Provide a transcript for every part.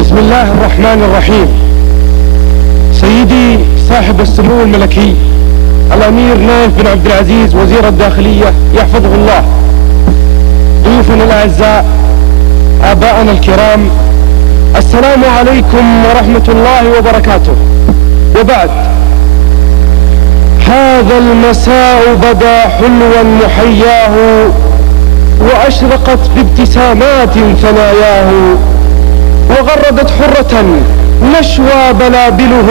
بسم الله الرحمن الرحيم. سيدي صاحب السمو الملكي الأمير نايف بن عبد العزيز وزير الداخلية يحفظه الله، ضيوفنا الأعزاء، آباءنا الكرام، السلام عليكم ورحمة الله وبركاته. وبعد، هذا المساء بدا حلوا محياه، وأشرقت بابتسامات ثناياه، وغردت حرة نشوى بلابله،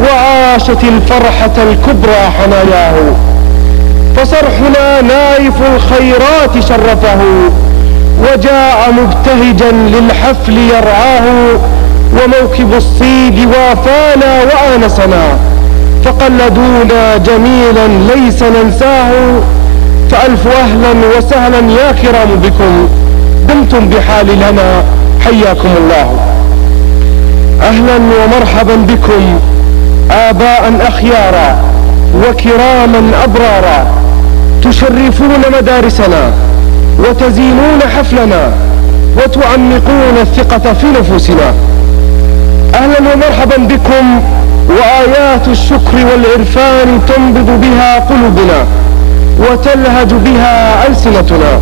وعاشت الفرحة الكبرى حناياه. فصرحنا نايف الخيرات شرفه، وجاء مبتهجا للحفل يرعاه، وموكب الصيد وافانا وآنسنا، فقلدونا جميلا ليس ننساه. فألف أهلا وسهلا يا كرام بكم، دمتم بحال لنا حياكم الله. أهلا ومرحبا بكم آباء أخيارا وكراما أبرارا، تشرفون مدارسنا وتزينون حفلنا وتعمقون الثقة في نفوسنا. أهلا ومرحبا بكم، وآيات الشكر والعرفان تنبض بها قلوبنا وتلهج بها ألسنتنا.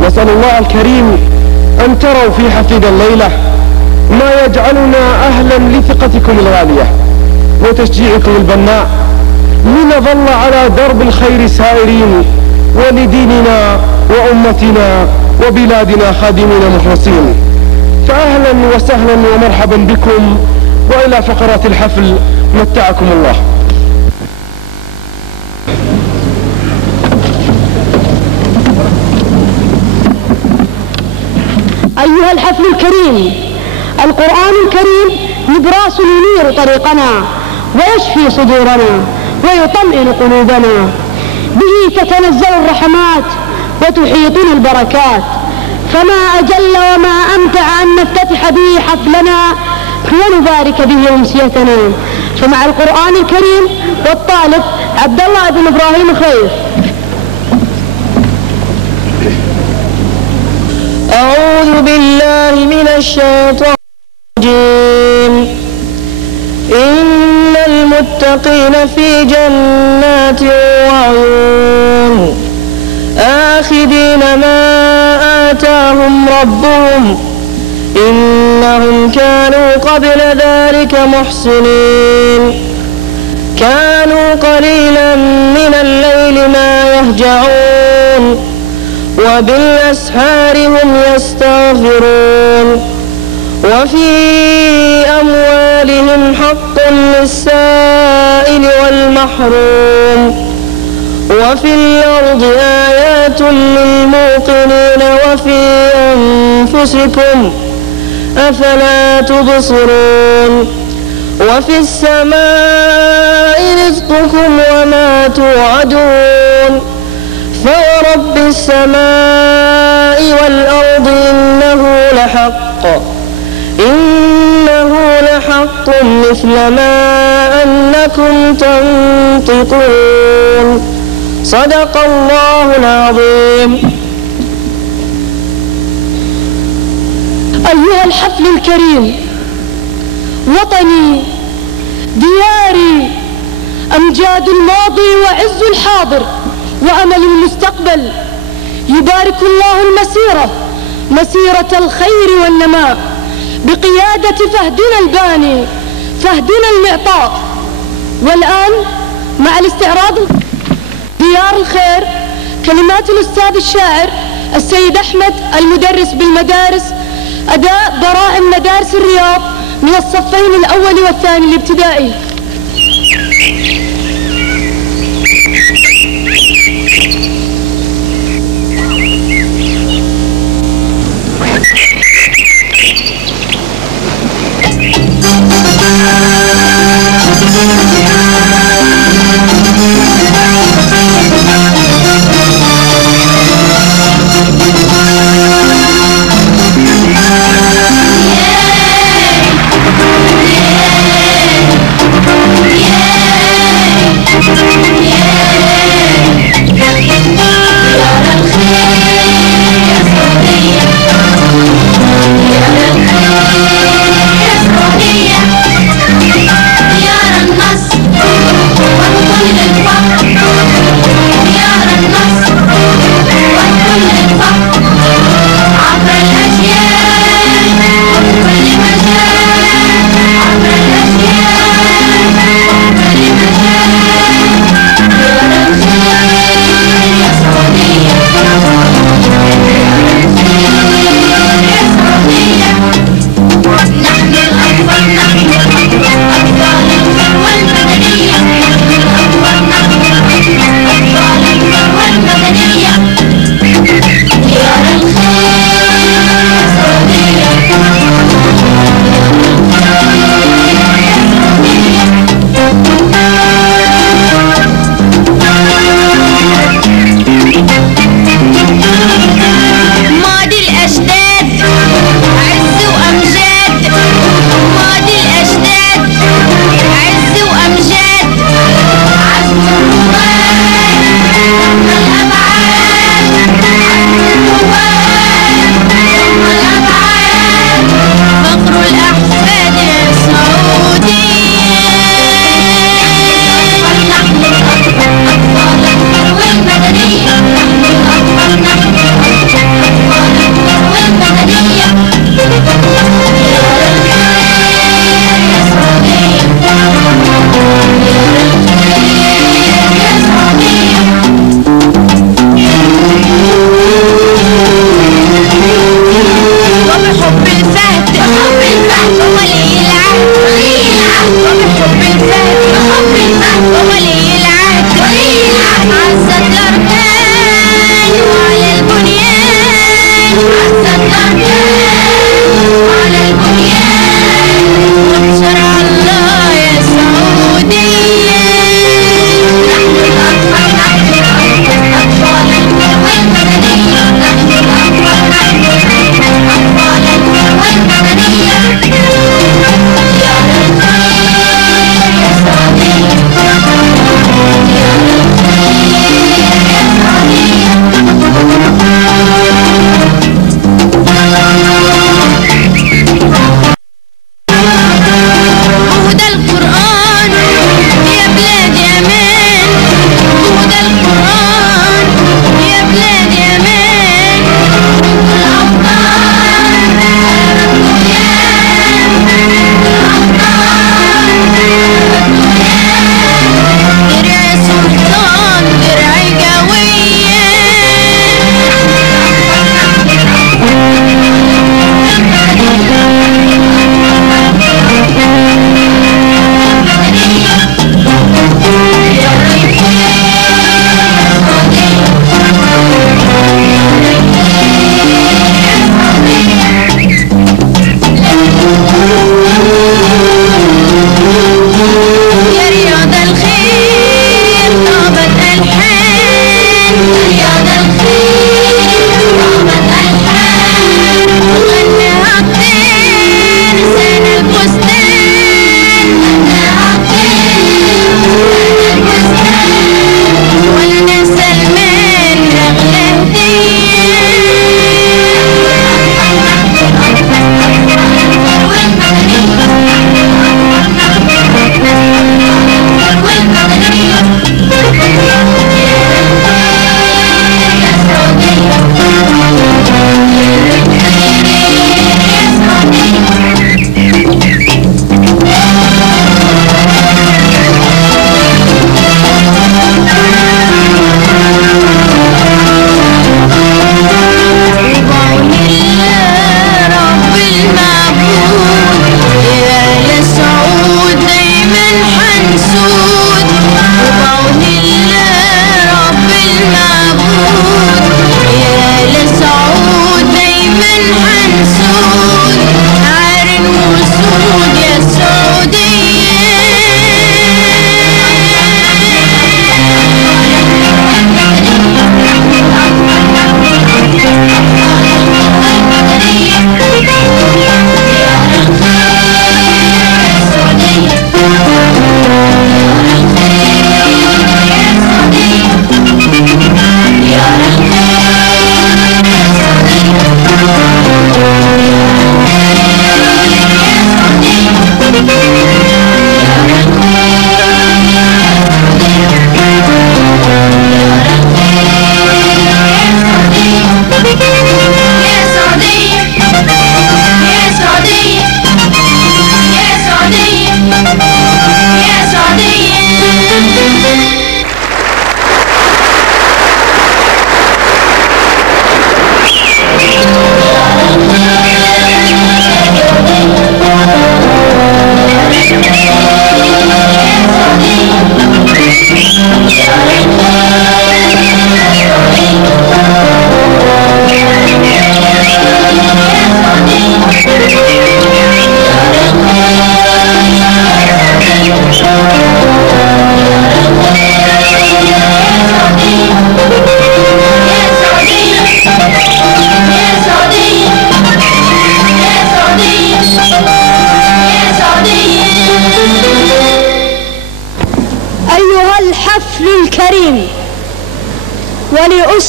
نسأل الله الكريم أن تروا في حفلنا الليلة ما يجعلنا أهلا لثقتكم الغالية وتشجيعكم البناء، لنظل على درب الخير سائرين، ولديننا وأمتنا وبلادنا خادمين مخلصين. فأهلا وسهلا ومرحبا بكم، وإلى فقرات الحفل، متعكم الله. أيها الحفل الكريم، القرآن الكريم نبراس ينير طريقنا ويشفي صدورنا ويطمئن قلوبنا، به تتنزل الرحمات وتحيطنا البركات، فما أجل وما أمتع أن نفتتح به حفلنا ونبارك به أمسيتنا. فمع القرآن الكريم والطالب عبد الله بن إبراهيم خير. أعوذ بالله من الشيطان الرجيم. إن المتقين في جنات وعيون، آخذين ما آتاهم ربهم، إنهم كانوا قبل ذلك محسنين. كانوا قليلا من الليل ما يهجعون، وبالأسحار هم يستغفرون. وفي أموالهم حق للسائل والمحروم. وفي الأرض آيات للموقنين، وفي أنفسكم أفلا تبصرون. وفي السماء رزقكم وما توعدون، فورب السماء والأرض إنه لحق مثل ما أنكم تنطقون. صدق الله العظيم. أيها الحفل الكريم، وطني، دياري، أمجاد الماضي وعز الحاضر وأمل المستقبل، يبارك الله المسيرة، مسيرة الخير والنماء، بقيادة فهدنا الباني، فهدنا المعطاء. والآن مع الاستعراض ديار الخير، كلمات الأستاذ الشاعر السيد أحمد المدرس بالمدارس أداء براءم مدارس الرياض من الصفين الأول والثاني الابتدائي.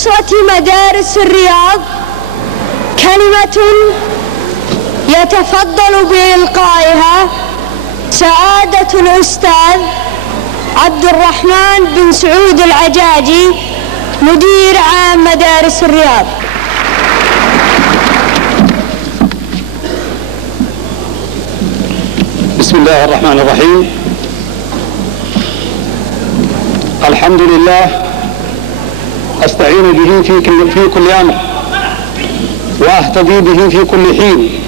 لأسرة مدارس الرياض كلمة يتفضل بإلقائها سعادة الأستاذ عبد الرحمن بن سعود العجاجي مدير عام مدارس الرياض. بسم الله الرحمن الرحيم. الحمد لله أستعين به في كل أمر وأهتدي به في كل حين،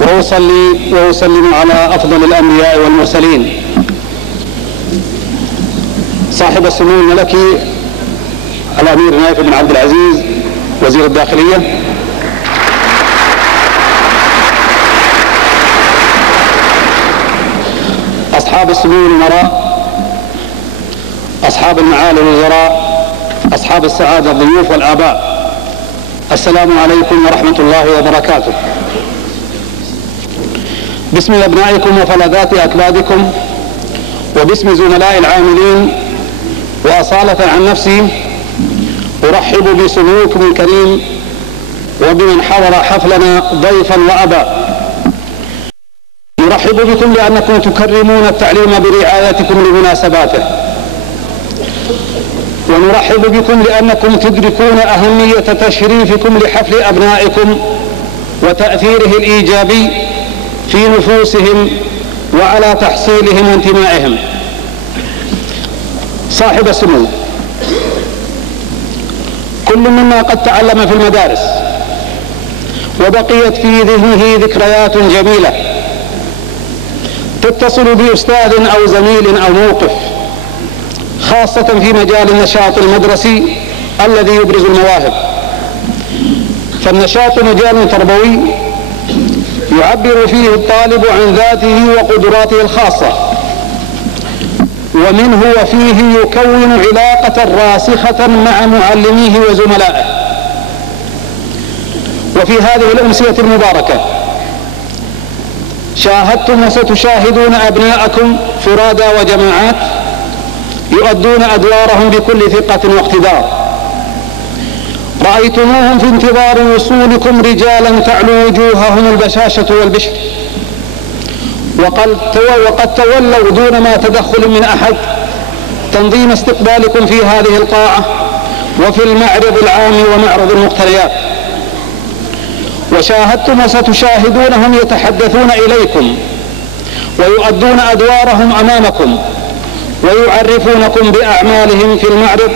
وأصلي وأسلم على أفضل الأنبياء والمرسلين صاحب السمو الملكي الأمير نايف بن عبد العزيز وزير الداخلية، أصحاب السمو الأمراء، أصحاب المعالي الوزراء، أصحاب السعادة الضيوف والآباء، السلام عليكم ورحمة الله وبركاته. باسم أبنائكم وفلذات أكبادكم وباسم زملاء العاملين وأصالة عن نفسي أرحب بسموكم الكريم وبمن حضر حفلنا ضيفا وأبا. نرحب بكم لأنكم تكرمون التعليم برعايتكم لمناسباته، ونرحب بكم لأنكم تدركون أهمية تشريفكم لحفل أبنائكم وتأثيره الإيجابي في نفوسهم وعلى تحصيلهم وانتمائهم. صاحب السمو، كل منا قد تعلم في المدارس وبقيت في ذهنه ذكريات جميلة تتصل بأستاذ أو زميل أو موقف، خاصة في مجال النشاط المدرسي الذي يبرز المواهب. فالنشاط مجال تربوي يعبر فيه الطالب عن ذاته وقدراته الخاصة، ومنه وفيه يكون علاقة راسخة مع معلميه وزملائه. وفي هذه الأمسية المباركة شاهدتم وستشاهدون أبناءكم فرادى وجماعات يؤدون أدوارهم بكل ثقة واقتدار. رأيتموهم في انتظار وصولكم رجالا تعلو وجوههم البشاشة والبشر، وقد تولوا دون ما تدخل من أحد تنظيم استقبالكم في هذه القاعة وفي المعرض العام ومعرض المقتنيات. وشاهدتم وستشاهدونهم يتحدثون إليكم ويؤدون أدوارهم أمامكم ويعرفونكم بأعمالهم في المعرض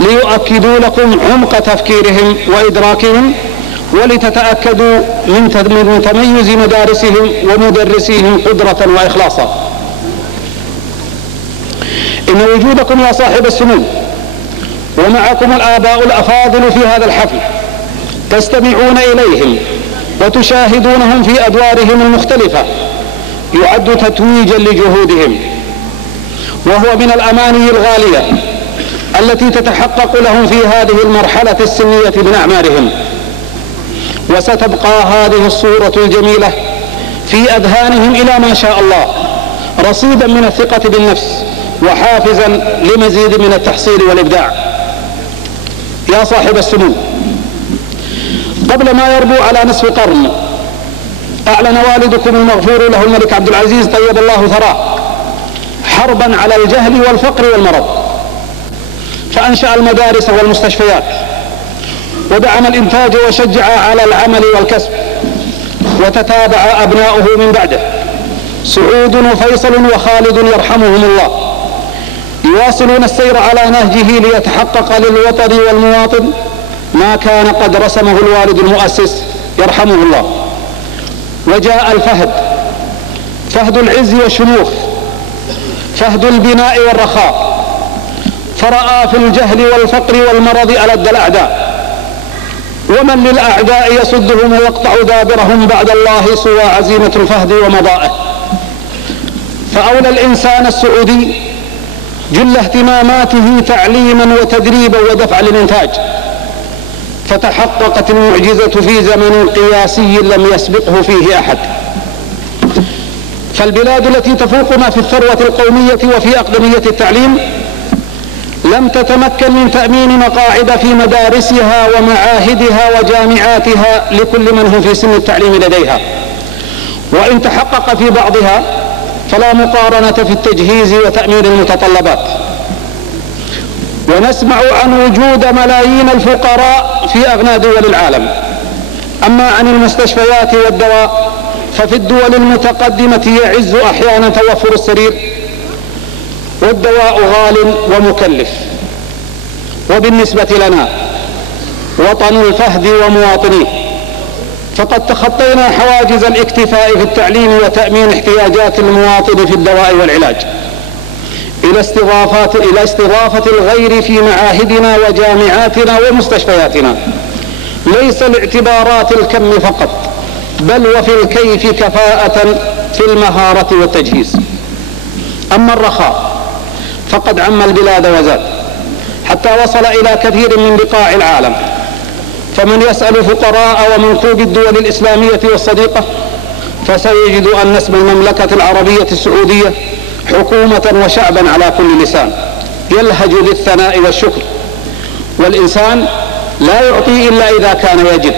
ليؤكدوا لكم عمق تفكيرهم وإدراكهم، ولتتأكدوا من تميز مدارسهم ومدرسيهم قدرة وإخلاصا. إن وجودكم يا صاحب السمو ومعكم الآباء الأفاضل في هذا الحفل تستمعون إليهم وتشاهدونهم في أدوارهم المختلفة يعد تتويجا لجهودهم، وهو من الأماني الغالية التي تتحقق لهم في هذه المرحلة السنية من أعمارهم. وستبقى هذه الصورة الجميلة في أذهانهم إلى ما شاء الله رصيدا من الثقة بالنفس وحافزا لمزيد من التحصيل والإبداع. يا صاحب السمو، قبل ما يربو على نصف قرن أعلن والدكم المغفور له الملك عبد العزيز طيب الله ثراه حربا على الجهل والفقر والمرض، فأنشأ المدارس والمستشفيات ودعم الإنتاج وشجع على العمل والكسب، وتتابع أبناؤه من بعده سعود وفيصل وخالد يرحمهم الله يواصلون السير على نهجه ليتحقق للوطن والمواطن ما كان قد رسمه الوالد المؤسس يرحمه الله. وجاء الفهد، فهد العز والشموخ، فهد البناء والرخاء، فرأى في الجهل والفقر والمرض ألد الأعداء، ومن للأعداء يصدهم ويقطع دابرهم بعد الله سوى عزيمة الفهد ومضائه. فأولى الإنسان السعودي جل اهتماماته تعليما وتدريبا ودفعا للإنتاج، فتحققت المعجزة في زمن قياسي لم يسبقه فيه أحد. فالبلاد التي تفوقنا في الثروة القومية وفي أقدمية التعليم لم تتمكن من تأمين مقاعد في مدارسها ومعاهدها وجامعاتها لكل من هم في سن التعليم لديها، وإن تحقق في بعضها فلا مقارنة في التجهيز وتأمين المتطلبات. ونسمع عن وجود ملايين الفقراء في أغنى دول العالم. أما عن المستشفيات والدواء ففي الدول المتقدمة يعز أحيانا توفر السرير، والدواء غال ومكلف. وبالنسبة لنا وطن الفهد ومواطنيه فقد تخطينا حواجز الاكتفاء في التعليم وتأمين احتياجات المواطن في الدواء والعلاج إلى استضافة الغير في معاهدنا وجامعاتنا ومستشفياتنا، ليس لاعتبارات الكم فقط بل وفي الكيف كفاءة في المهارة والتجهيز. أما الرخاء فقد عم البلاد وزاد حتى وصل إلى كثير من بقاع العالم، فمن يسأل فقراء ومنكوب الدول الإسلامية والصديقة فسيجد أن اسم المملكة العربية السعودية حكومة وشعبا على كل لسان يلهج بالثناء والشكر، والإنسان لا يعطي إلا إذا كان يجد،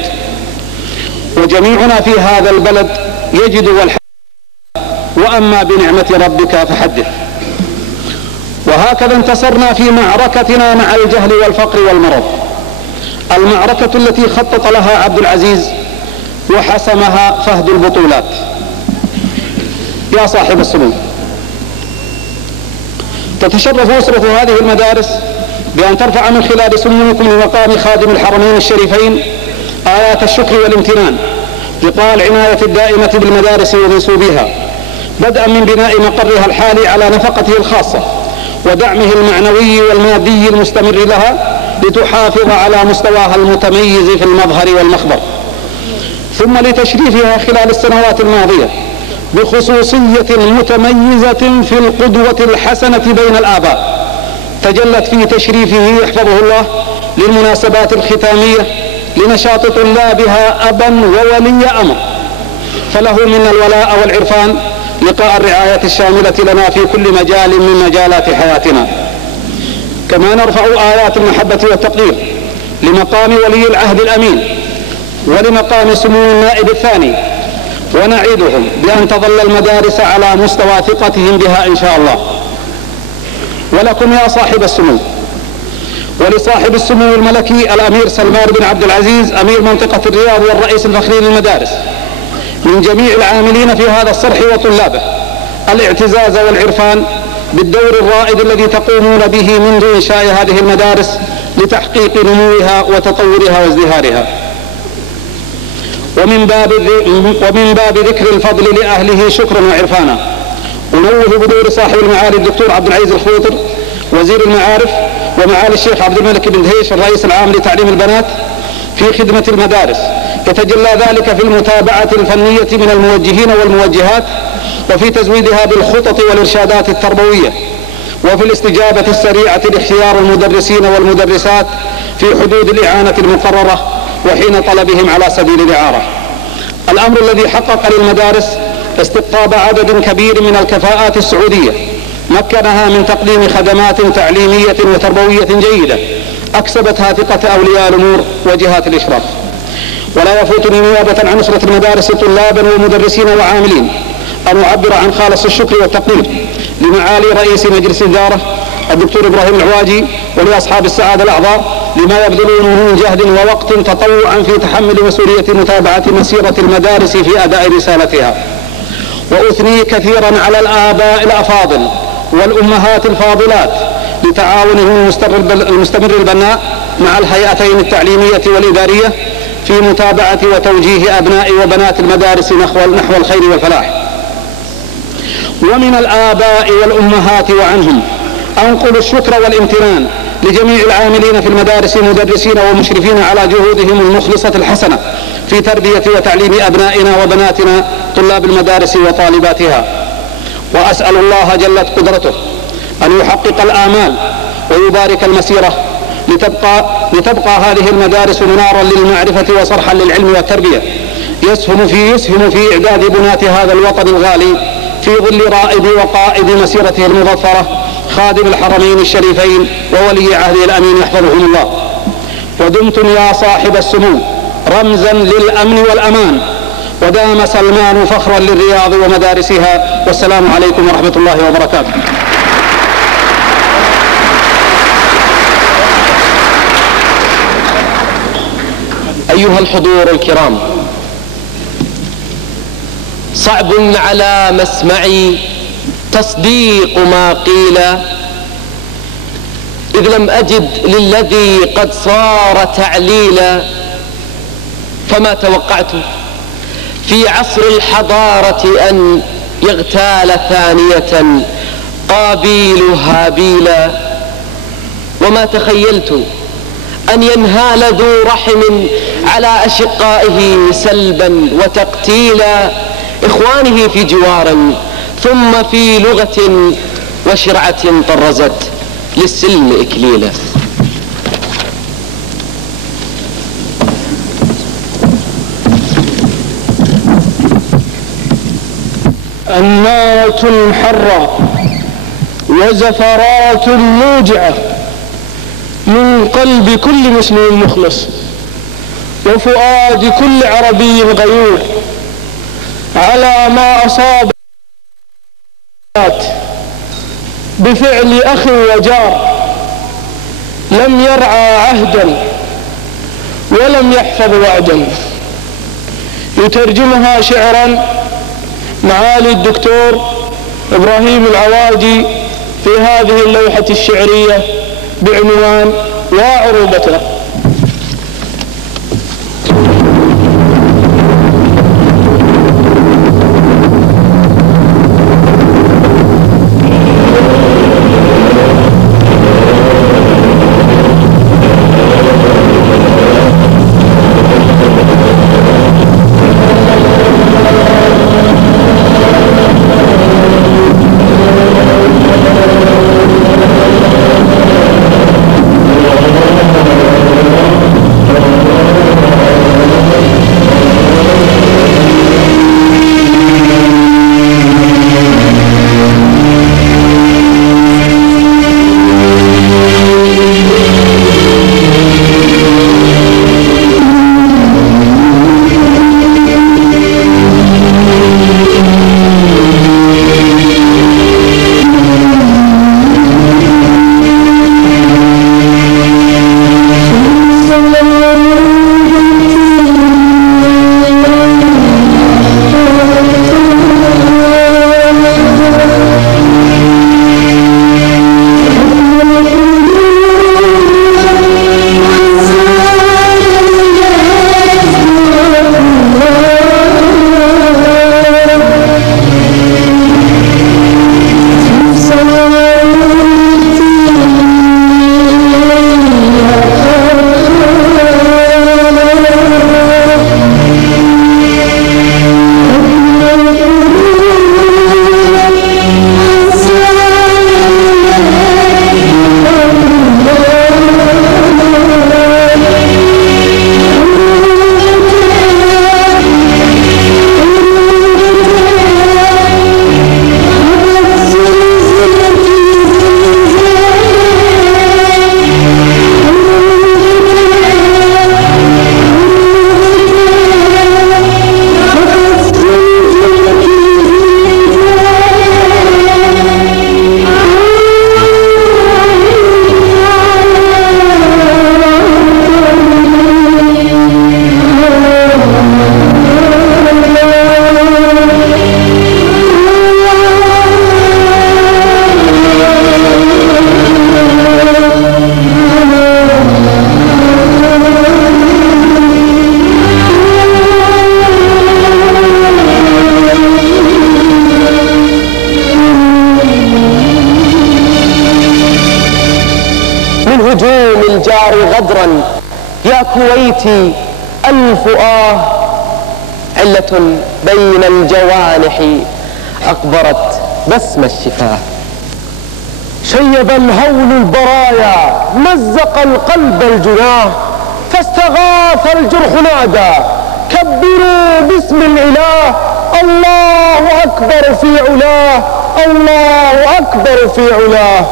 وجميعنا في هذا البلد يجد والحمد، وأما بنعمة ربك فحدث. وهكذا انتصرنا في معركتنا مع الجهل والفقر والمرض، المعركة التي خطط لها عبد العزيز وحسمها فهد البطولات. يا صاحب السمو، تتشرف أسرة هذه المدارس بأن ترفع من خلال سموكم لمقام خادم الحرمين الشريفين آيات الشكر والامتنان لقاء العناية الدائمة بالمدارس ومنسوبيها، بدءا من بناء مقرها الحالي على نفقته الخاصة ودعمه المعنوي والمادي المستمر لها لتحافظ على مستواها المتميز في المظهر والمخبر، ثم لتشريفها خلال السنوات الماضية بخصوصية متميزة في القدوة الحسنة بين الآباء تجلت في تشريفه يحفظه الله للمناسبات الختامية لنشاط طلابها أبا وولي أمر، فله منا الولاء والعرفان لقاء الرعاية الشاملة لنا في كل مجال من مجالات حياتنا. كما نرفع آيات المحبة والتقدير لمقام ولي العهد الأمين ولمقام سمو النائب الثاني، ونعيدهم بأن تظل المدارس على مستوى ثقتهم بها إن شاء الله. ولكم يا صاحب السمو ولصاحب السمو الملكي الأمير سلمان بن عبد العزيز أمير منطقة الرياض والرئيس الفخري للمدارس من جميع العاملين في هذا الصرح وطلابه الاعتزاز والعرفان بالدور الرائد الذي تقومون به منذ إنشاء هذه المدارس لتحقيق نموها وتطورها وازدهارها. ومن باب ذكر الفضل لأهله شكرا وعرفانا أنوه بدور صاحب المعالي الدكتور عبد العزيز الخويطر وزير المعارف ومعالي الشيخ عبد الملك بن دهيش الرئيس العام لتعليم البنات في خدمة المدارس، يتجلى ذلك في المتابعة الفنية من الموجهين والموجهات وفي تزويدها بالخطط والإرشادات التربوية وفي الاستجابة السريعة لاختيار المدرسين والمدرسات في حدود الإعانة المقررة وحين طلبهم على سبيل الإعارة، الأمر الذي حقق للمدارس استقطاب عدد كبير من الكفاءات السعودية مكنها من تقديم خدمات تعليمية وتربوية جيدة أكسبتها ثقة أولياء الأمور وجهات الإشراف. ولا يفوتني نيابة عن أسرة المدارس طلابا ومدرسين وعاملين أن أعبر عن خالص الشكر والتقدير لمعالي رئيس مجلس الإدارة الدكتور إبراهيم العواجي ولأصحاب السعادة الأعضاء لما يبذلونه من جهد ووقت تطوعا في تحمل مسؤولية متابعة مسيرة المدارس في أداء رسالتها. وأثني كثيرا على الآباء الأفاضل والأمهات الفاضلات لتعاونهم المستمر البناء مع الهيئتين التعليمية والإدارية في متابعة وتوجيه أبناء وبنات المدارس نحو الخير والفلاح. ومن الآباء والأمهات وعنهم أنقل الشكر والامتنان لجميع العاملين في المدارس مدرسين ومشرفين على جهودهم المخلصة الحسنة في تربية وتعليم أبنائنا وبناتنا طلاب المدارس وطالباتها. وأسأل الله جلت قدرته أن يحقق الآمال ويبارك المسيرة لتبقى هذه المدارس منارا للمعرفة وصرحا للعلم والتربية يسهم في إعداد بنات هذا الوطن الغالي في ظل رائد وقائد مسيرته المظفرة خادم الحرمين الشريفين وولي عهده الأمين يحفظهم الله. ودمتم يا صاحب السمو رمزا للأمن والأمان، ودام سلمان فخرا للرياض ومدارسها. والسلام عليكم ورحمة الله وبركاته. أيها الحضور الكرام، صعب على مسمعي تصديق ما قيل، إذ لم أجد للذي قد صار تعليلا. فما توقعت في عصر الحضارة أن يغتال ثانية قابيل هابيلا، وما تخيلت أن ينهال ذو رحم على أشقائه سلبا وتقتيلا، إخوانه في جوار ثم في لغة وشرعة طرزت للسلم إكليلا. النار حرة وزفرات موجعة من قلب كل مسلم مخلص وفؤاد كل عربي غيور على ما أصاب بفعل أخ وجار لم يرعى عهدا ولم يحفظ وعدا. يترجمها شعرا معالي الدكتور إبراهيم العواجي في هذه اللوحة الشعرية بعنوان وعروبته. غدرا يا كويتي ألف علة بين الجوانح أقبرت بسم الشفاه. شيب الهول البرايا مزق القلب الجناه، فاستغاث الجرح نادى كبروا باسم الإله. الله أكبر في علاه، الله أكبر في علاه.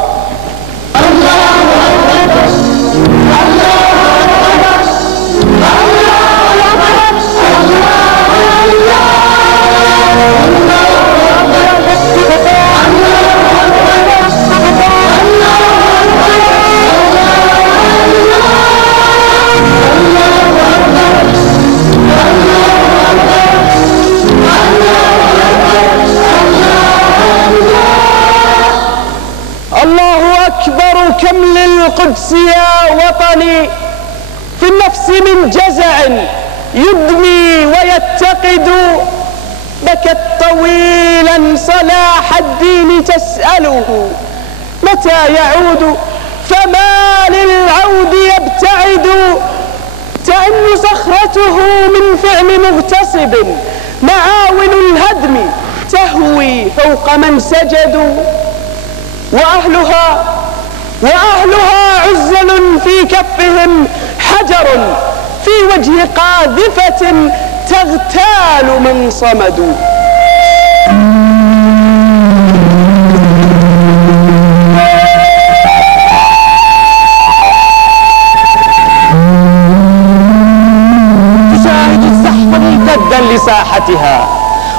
كم للقدس يا وطني في النفس من جزع يدمي ويتقد، بكت طويلا صلاح الدين تسأله متى يعود، فما للعود يبتعد، تأن صخرته من فعل مغتصب، معاون الهدم تهوي فوق من سجدوا، وأهلها عزل في كفهم حجر، في وجه قاذفة تغتال من صمدوا. تشاهد الزحف ممتدا لساحتها،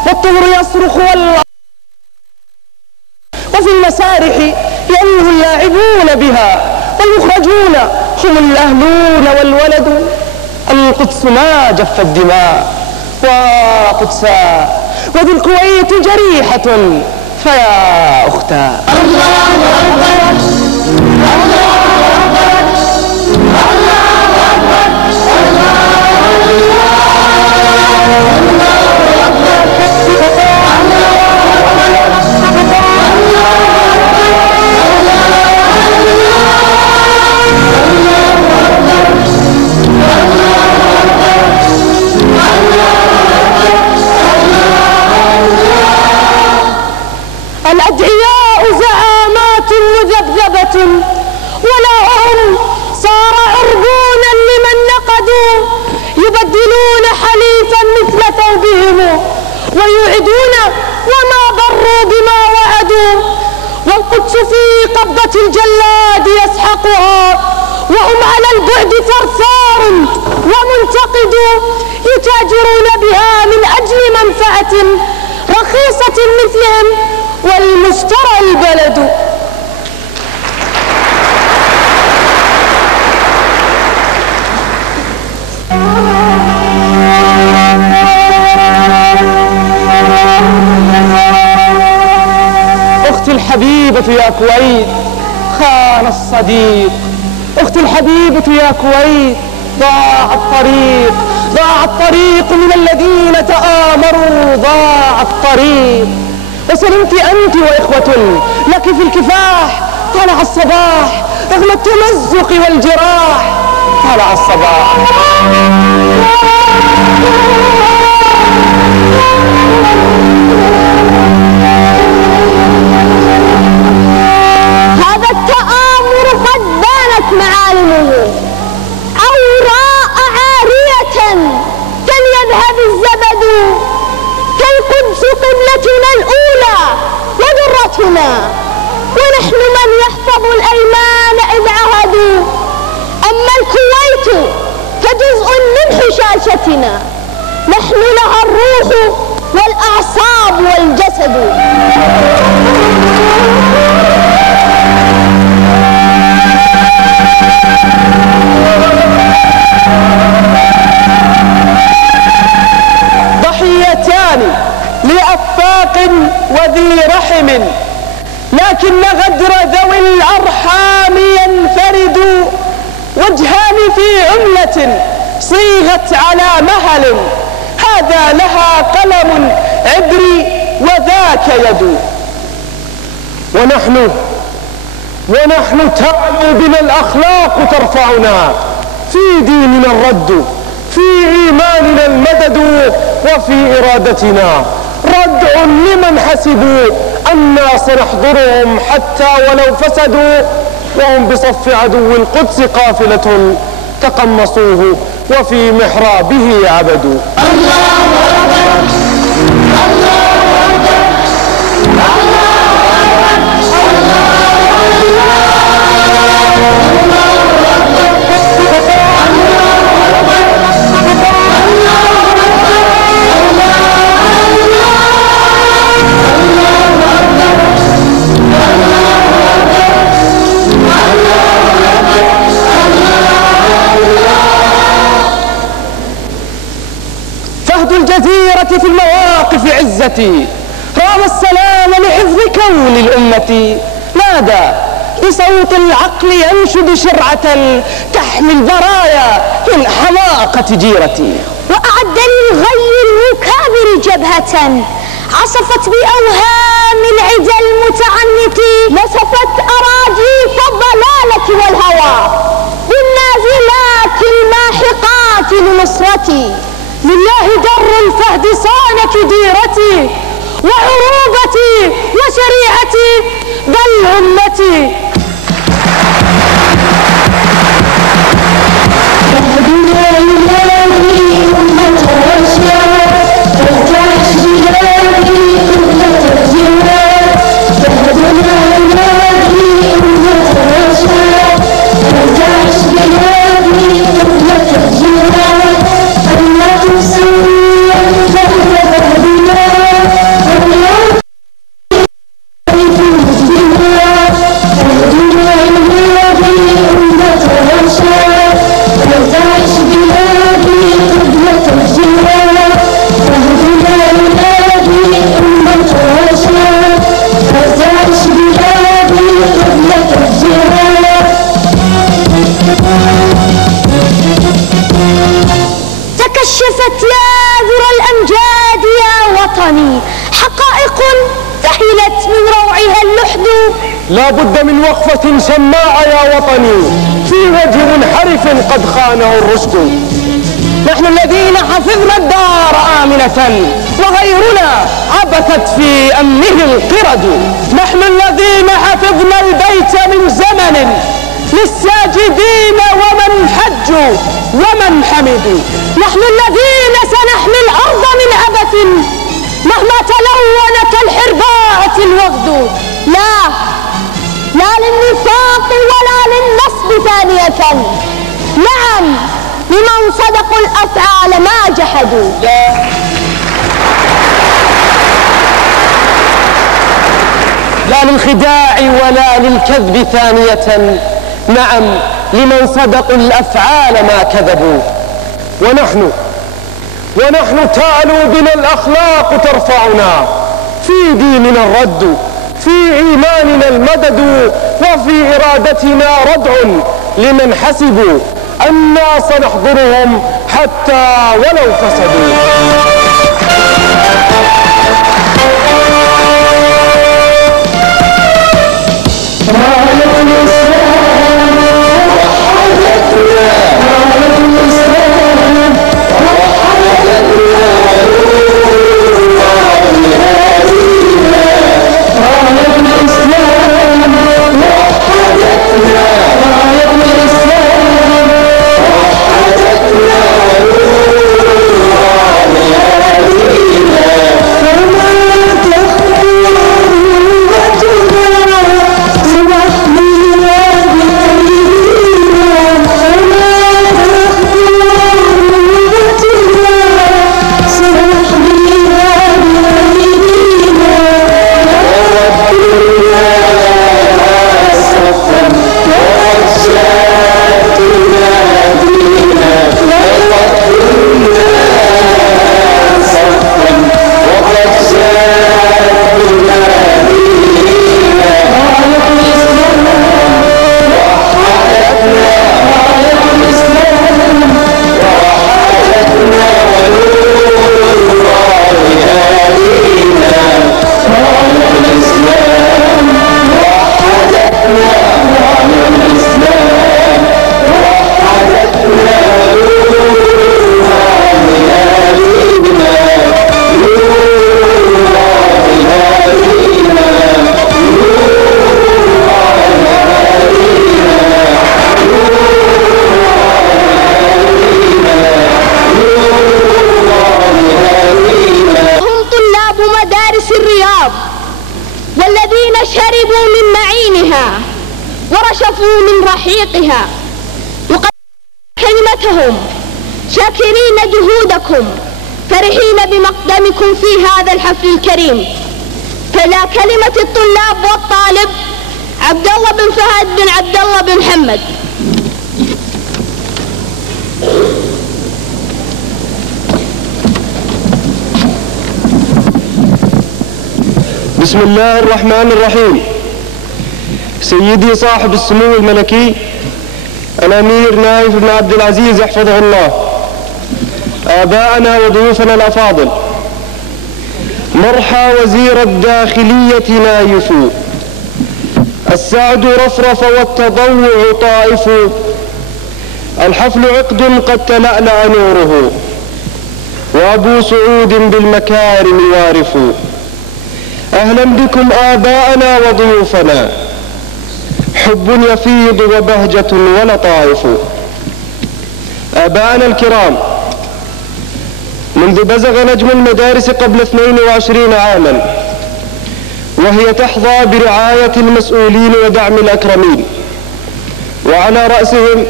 والطور يصرخ وفي المسارح يلهو اللاعبون بها، والمخرجون هم الأهلون والولد. القدس ما جفت الدماء وقدسا، وذي الكويت جريحة فيا أختا. الله أكبر الله أكبر الله أكبر الأدعياء زعامات مذبذبة، ولاؤهم صار عربونا لمن نقدوا، يبدلون حليفا مثل ثوبهم ويوعدون وما بروا بما وعدوا، والقدس في قبضة الجلاد يسحقها، وهم على البعد ثرثار ومنتقد، يتاجرون بها من أجل منفعة رخيصة مثلهم والمشترى البلد. أختي الحبيبة يا كويت خان الصديق، أختي الحبيبة يا كويت ضاع الطريق من الذين تآمروا، ضاع الطريق، وسلمت أنت وإخوة لك في الكفاح. طلع الصباح رغم التمزق والجراح، طلع الصباح. هذا التآمر قد بانت معالمه، عوراء عارية فليذهب الزبد، كالقدس قبلتنا الأولى وذرتنا، ونحن من يحفظ الأيمان إذ عهدوا، أما الكويت فجزء من حشاشتنا، نحن لها الروح والأعصاب والجسد. ضحيتان لأفاق وذي رحم، لكن غدر ذوي الأرحام ينفرد، وجهان في عملة صيغت على مهل، هذا لها قلم عبري وذاك يد. ونحن تعلو بنا الأخلاق ترفعنا، في ديننا الرد، في إيماننا المدد، وفي إرادتنا ردع لمن حسبوا أنا سنحضرهم حتى ولو فسدوا، وهم بصف عدو القدس قافلة تقمصوه وفي محرابه عبدوا. الله أكبر الله أكبر الله أكبر الله أكبر. شرف عزتي، رام السلام لحفظ كون الأمة، نادى بصوت العقل ينشد شرعة تحمي البرايا من حماقة جيرتي. وأعد للغي المكابر جبهة عصفت بأوهام العدا المتعنت، نسفت أراجيف الضلالة والهوى بالنازلات الماحقات لنصرتي. لله در الفهد صان كديرتي وعروبتي وشريعتي بل أمتي. تكشفت يا ذرى الأمجاد يا وطني حقائق ذهلت من روعها اللحد. لا بد من وقفة سماعة يا وطني في وجه منحرف قد خانه الرشد. نحن الذين حفظنا الدار آمنة وغيرنا عبثت في أمنه القرد. نحن الذين حفظنا البيت من زمن للساجدين ومن حجوا ومن حمدوا. نحن الذين سنحمي الأرض من عبث مهما تلون كالحرباء الوغد. لا للنفاق ولا للنصب ثانية، نعم لمن صدقوا الأفعال ما جحدوا. لا للخداع ولا للكذب ثانية، نعم لمن صدقوا الأفعال ما كذبوا. ونحن تعلو بنا الأخلاق ترفعنا، في ديننا الرد، في إيماننا المدد، وفي إرادتنا ردع لمن حسبوا أنا سنحضرهم حتى ولو فسدوا. والذين شربوا من معينها ورشفوا من رحيقها، وقد كلمتهم شاكرين جهودكم فرحين بمقدمكم في هذا الحفل الكريم. فلا كلمة الطلاب والطالب عبد الله بن فهد بن عبد الله بن محمد. بسم الله الرحمن الرحيم. سيدي صاحب السمو الملكي الأمير نايف بن عبد العزيز يحفظه الله، آباءنا وضيوفنا الأفاضل، مرحى وزير الداخلية نايف، السعد رفرف والتضوع طائف، الحفل عقد قد تلألأ نوره، وأبو سعود بالمكارم وارف. أهلا بكم آباءنا وضيوفنا، حب يفيض وبهجة ولطائف. آباءنا الكرام، منذ بزغ نجم المدارس قبل 22 عاما وهي تحظى برعاية المسؤولين ودعم الأكرمين، وعلى رأسهم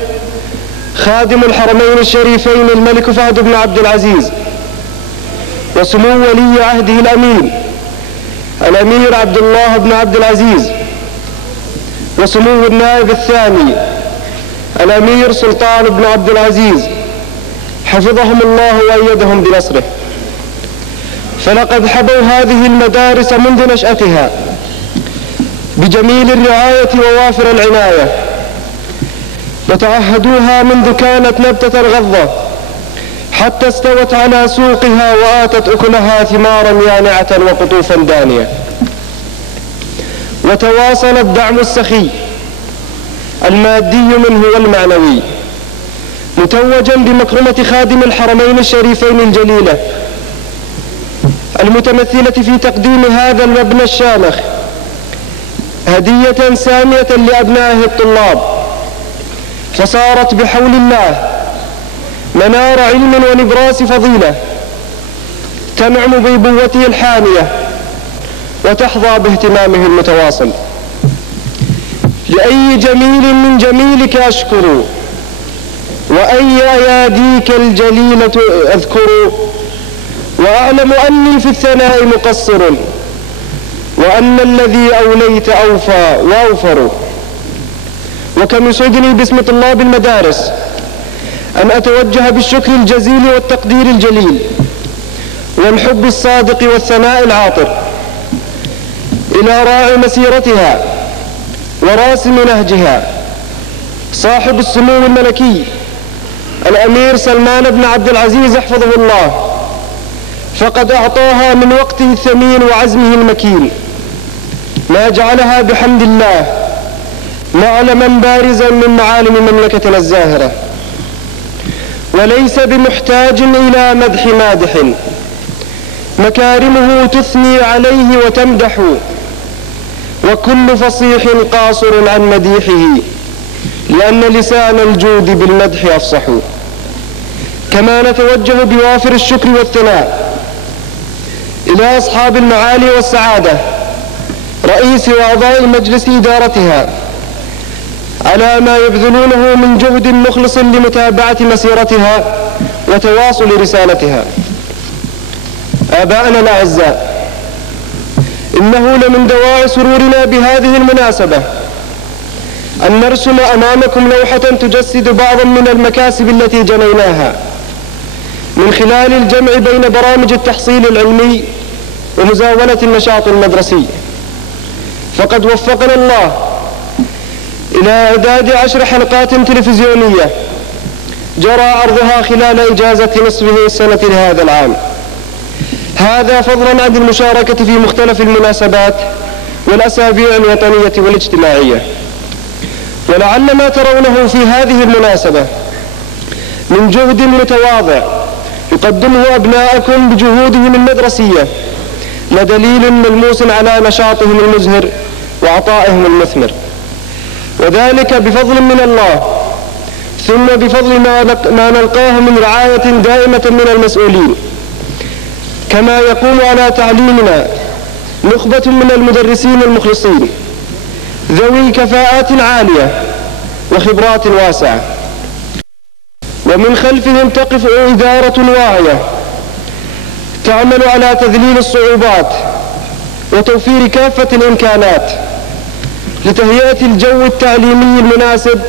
خادم الحرمين الشريفين الملك فهد بن عبد العزيز، وسمو ولي عهده الأمين الأمير عبد الله بن عبد العزيز، وسمو النائب الثاني الأمير سلطان بن عبد العزيز، حفظهم الله وأيدهم بنصره. فلقد حبوا هذه المدارس منذ نشأتها بجميل الرعاية ووافر العناية، وتعهدوها منذ كانت نبتة غضة حتى استوت على سوقها وآتت أكلها ثمارا يانعة وقطوفا دانية. وتواصل الدعم السخي المادي منه والمعنوي، متوجا بمكرمة خادم الحرمين الشريفين الجليلة المتمثلة في تقديم هذا المبنى الشامخ هدية سامية لأبنائه الطلاب، فصارت بحول الله منار علم ونبراس فضيلة تنعم بابوته الحامية وتحظى باهتمامه المتواصل. لأي جميل من جميلك أشكر، وأي أياديك الجليلة أذكر، وأعلم أني في الثناء مقصر، وأن الذي أوليت أوفى وأوفر. وكم يسعدني باسم طلاب المدارس أن أتوجه بالشكر الجزيل والتقدير الجليل والحب الصادق والثناء العاطر إلى راعي مسيرتها وراسم نهجها، صاحب السمو الملكي الأمير سلمان بن عبد العزيز حفظه الله، فقد أعطاها من وقته الثمين وعزمه المكين ما جعلها بحمد الله معلما بارزا من معالم مملكتنا الزاهرة، وليس بمحتاج إلى مدح مادح، مكارمه تثني عليه وتمدح، وكل فصيح قاصر عن مديحه، لأن لسان الجود بالمدح أفصح. كما نتوجه بوافر الشكر والثناء إلى أصحاب المعالي والسعادة، رئيس وأعضاء مجلس إدارتها، على ما يبذلونه من جهد مخلص لمتابعة مسيرتها وتواصل رسالتها. آباءنا الأعزاء، إنه لمن دواعي سرورنا بهذه المناسبة أن نرسم أمامكم لوحة تجسد بعضا من المكاسب التي جنيناها من خلال الجمع بين برامج التحصيل العلمي ومزاولة النشاط المدرسي. فقد وفقنا الله إلى إعداد 10 حلقات تلفزيونية جرى عرضها خلال إجازة نصفه السنة لهذا العام، هذا فضلا عن المشاركة في مختلف المناسبات والأسابيع الوطنية والاجتماعية. ولعل ما ترونه في هذه المناسبة من جهد متواضع يقدمه أبناءكم بجهودهم المدرسية لدليل ملموس على نشاطهم المزهر وعطائهم المثمر، وذلك بفضل من الله ثم بفضل ما نلقاه من رعاية دائمة من المسؤولين. كما يقوم على تعليمنا نخبة من المدرسين المخلصين ذوي كفاءات عالية وخبرات واسعة، ومن خلفهم تقف إدارة واعية تعمل على تذليل الصعوبات وتوفير كافة الإمكانات لتهيئة الجو التعليمي المناسب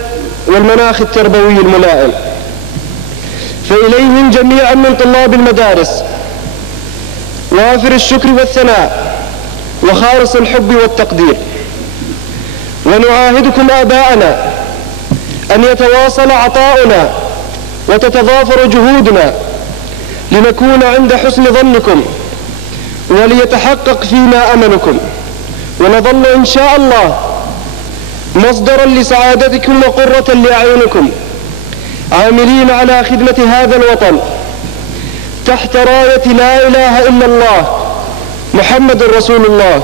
والمناخ التربوي الملائم. فإليهم جميعا من طلاب المدارس وافر الشكر والثناء وخالص الحب والتقدير. ونعاهدكم آباءنا أن يتواصل عطاؤنا وتتضافر جهودنا لنكون عند حسن ظنكم وليتحقق فينا أملكم، ونظل إن شاء الله مصدرا لسعادتكم وقرة لأعينكم، عاملين على خدمة هذا الوطن تحت راية لا إله إلا الله محمد رسول الله.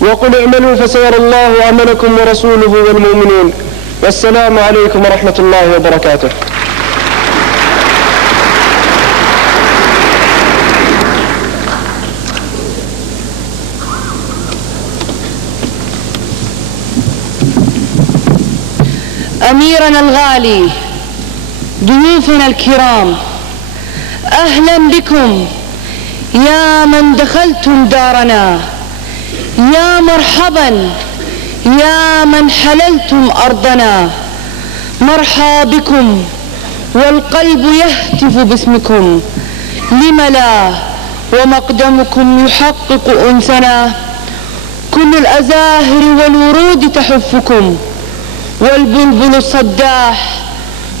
وقل اعملوا فسيرى الله عملكم ورسوله والمؤمنون. والسلام عليكم ورحمة الله وبركاته. أميرنا الغالي، ضيوفنا الكرام، أهلا بكم يا من دخلتم دارنا، يا مرحبا يا من حللتم أرضنا. مرحبا بكم والقلب يهتف باسمكم، لم لا ومقدمكم يحقق أنسنا. كل الأزاهر والورود تحفكم، والبلبل الصداح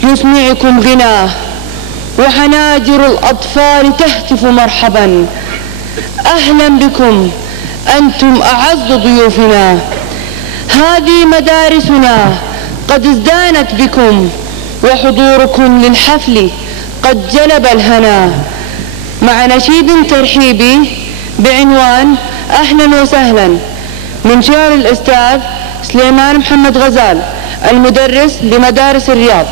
يسمعكم غناه، وحناجر الأطفال تهتف مرحبا. أهلا بكم أنتم أعز ضيوفنا، هذه مدارسنا قد ازدانت بكم، وحضوركم للحفل قد جلب الهنا. مع نشيد ترحيبي بعنوان أهلا وسهلا من شعر الأستاذ سليمان محمد غزال، المدرس بمدارس الرياض.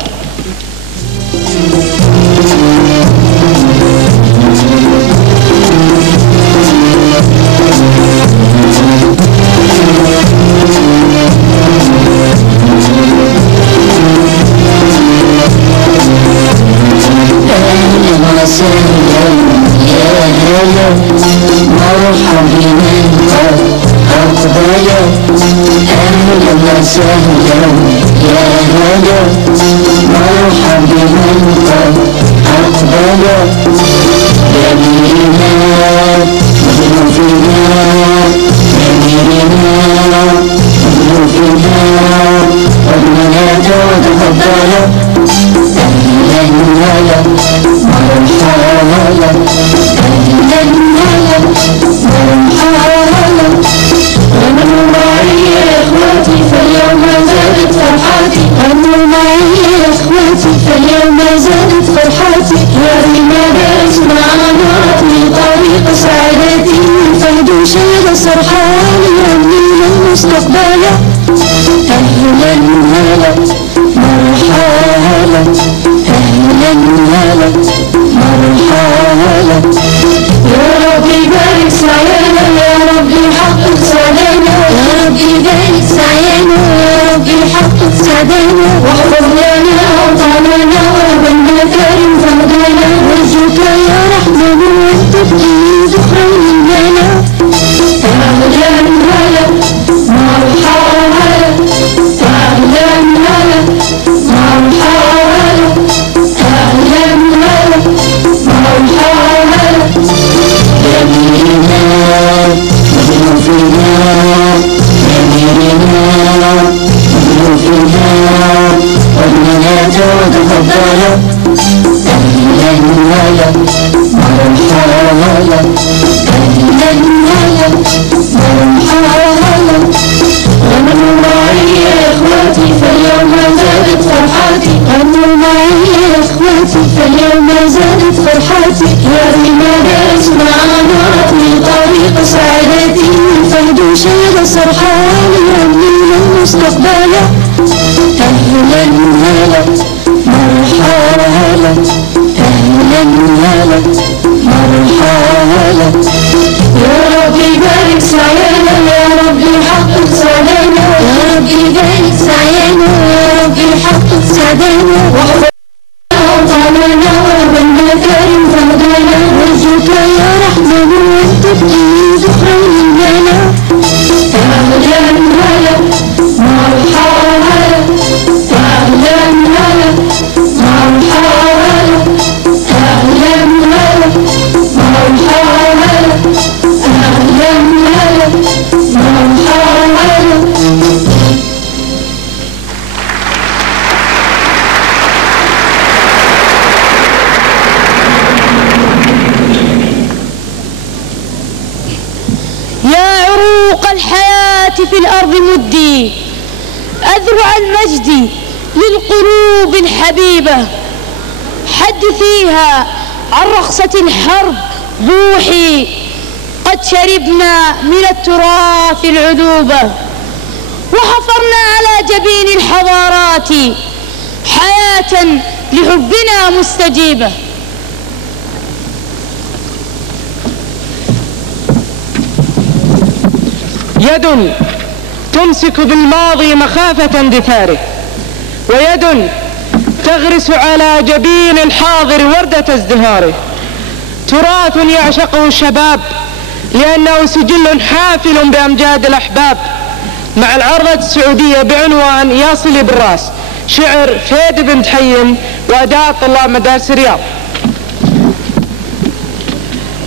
أهلا شوق الحياة في الأرض مدي، أذرع المجد للقلوب الحبيبة. حدثيها عن رخصة الحرب بوحي، قد شربنا من التراث العذوبة، وحفرنا على جبين الحضارات حياة لحبنا مستجيبة. يد تمسك بالماضي مخافة اندثاره، ويد تغرس على جبين الحاضر وردة ازدهاره. تراث يعشقه الشباب لأنه سجل حافل بأمجاد الأحباب، مع العرضة السعودية بعنوان يا صلي بالراس، شعر فهد بن تحيم وأداء طلاب مدارس الرياض.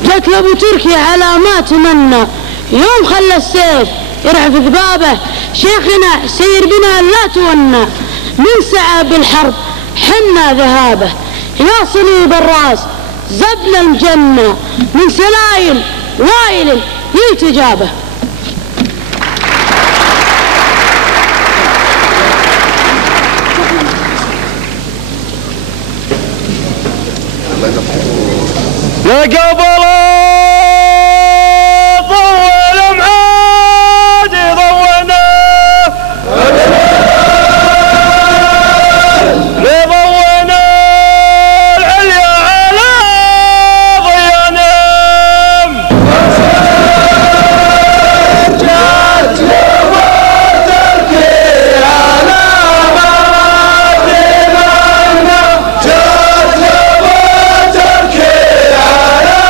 تكلب تركي على ما تمنى، يوم خلى السيف يرعف ذبابه، شيخنا سير بنا لا تونى، من سعى بالحرب حنا ذهابه. يا صليب الراس زبل الجنة، من سلايل وائل للتجابه. لقبل طول معادي ضونا لضونا العليا على ضيانم، جات لوقت تركي على مراتبنا، جات لوقت تركي على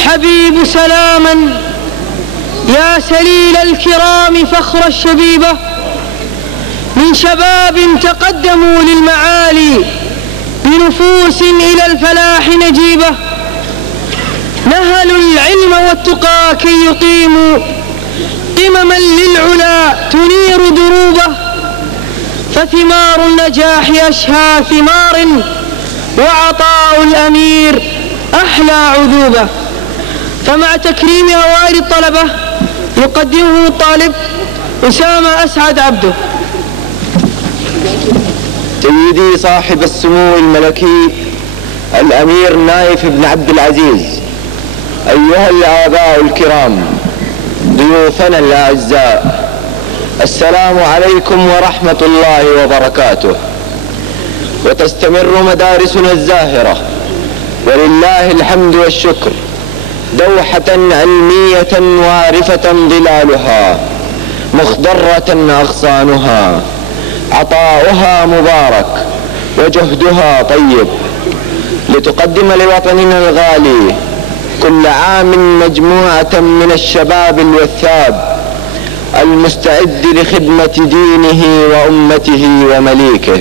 الحبيب سلاما يا سليل الكرام فخر الشبيبة من شباب تقدموا للمعالي بنفوس إلى الفلاح نجيبة نهلوا العلم والتقى كي يقيموا قمما للعلا تنير دروبه فثمار النجاح أشهى ثمار وعطاء الأمير أحلى عذوبة. فمع تكريم أوائل الطلبة يقدمه الطالب أسامة أسعد عبده. سيدي صاحب السمو الملكي الأمير نايف بن عبد العزيز، أيها الآباء الكرام، ضيوفنا الأعزاء، السلام عليكم ورحمة الله وبركاته. وتستمر مدارسنا الزاهرة ولله الحمد والشكر دوحة علمية وارفة ظلالها مخضرة أغصانها، عطاؤها مبارك وجهدها طيب، لتقدم لوطننا الغالي كل عام مجموعة من الشباب الوثاب المستعد لخدمة دينه وأمته ومليكه،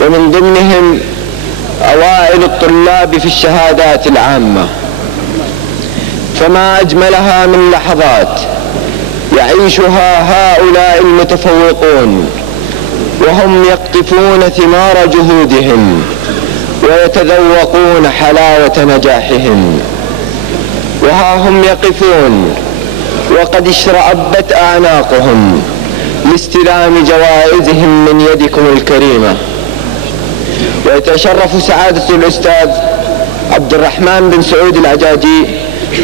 ومن ضمنهم أوائل الطلاب في الشهادات العامة. فما أجملها من لحظات يعيشها هؤلاء المتفوقون وهم يقطفون ثمار جهودهم ويتذوقون حلاوة نجاحهم. وها هم يقفون وقد اشرأبت أعناقهم لاستلام جوائزهم من يدكم الكريمة. ويتشرف سعادة الأستاذ عبد الرحمن بن سعود العجاجي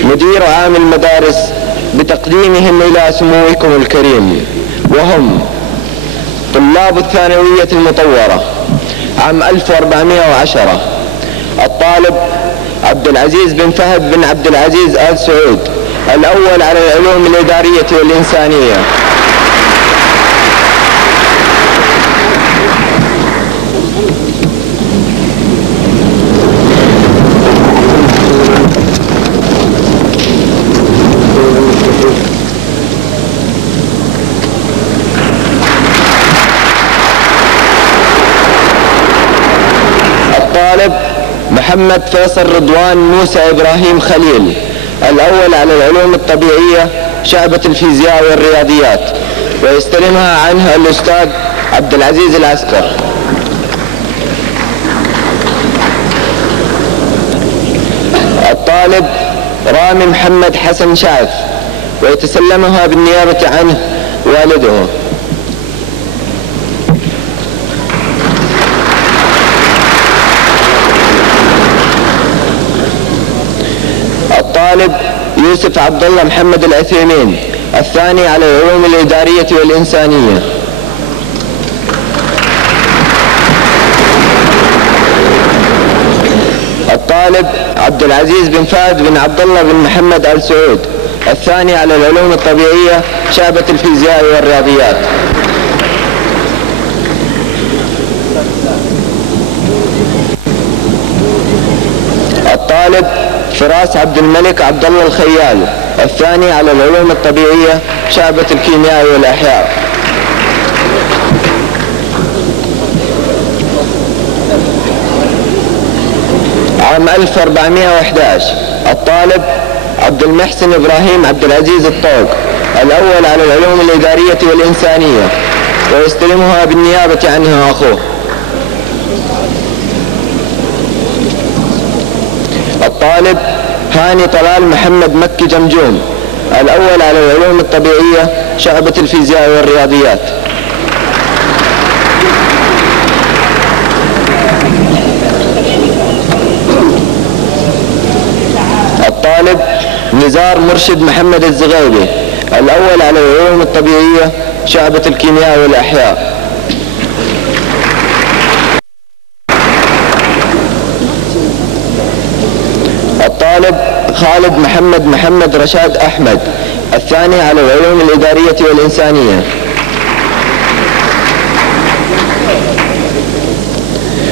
مدير عام المدارس بتقديمهم إلى سموكم الكريم، وهم طلاب الثانوية المطورة عام 1410 الطالب عبد العزيز بن فهد بن عبد العزيز آل سعود، الأول على العلوم الإدارية والإنسانية. الطالب محمد فيصل رضوان موسى إبراهيم خليل، الأول على العلوم الطبيعية شعبة الفيزياء والرياضيات، ويستلمها عنه الأستاذ عبد العزيز العسكر. الطالب رامي محمد حسن شعث، ويتسلمها بالنيابة عنه والده. الطالب يوسف عبد الله محمد العثيمين، الثاني على العلوم الإدارية والإنسانية. الطالب عبد العزيز بن فهد بن عبد الله بن محمد آل سعود، الثاني على العلوم الطبيعية شعبة الفيزياء والرياضيات. الطالب فراس عبد الملك عبد الله الخيال، الثاني على العلوم الطبيعية شعبة الكيمياء والأحياء. عام 1411 الطالب عبد المحسن إبراهيم عبد العزيز الطوق، الأول على العلوم الإدارية والإنسانية، ويستلمها بالنيابة عنه أخوه. الطالب هاني طلال محمد مكي جمجوم، الأول على العلوم الطبيعية شعبة الفيزياء والرياضيات. الطالب نزار مرشد محمد الزغيبي، الأول على العلوم الطبيعية شعبة الكيمياء والأحياء. الطالب خالد محمد رشاد أحمد، الثاني على العلوم الإدارية والإنسانية.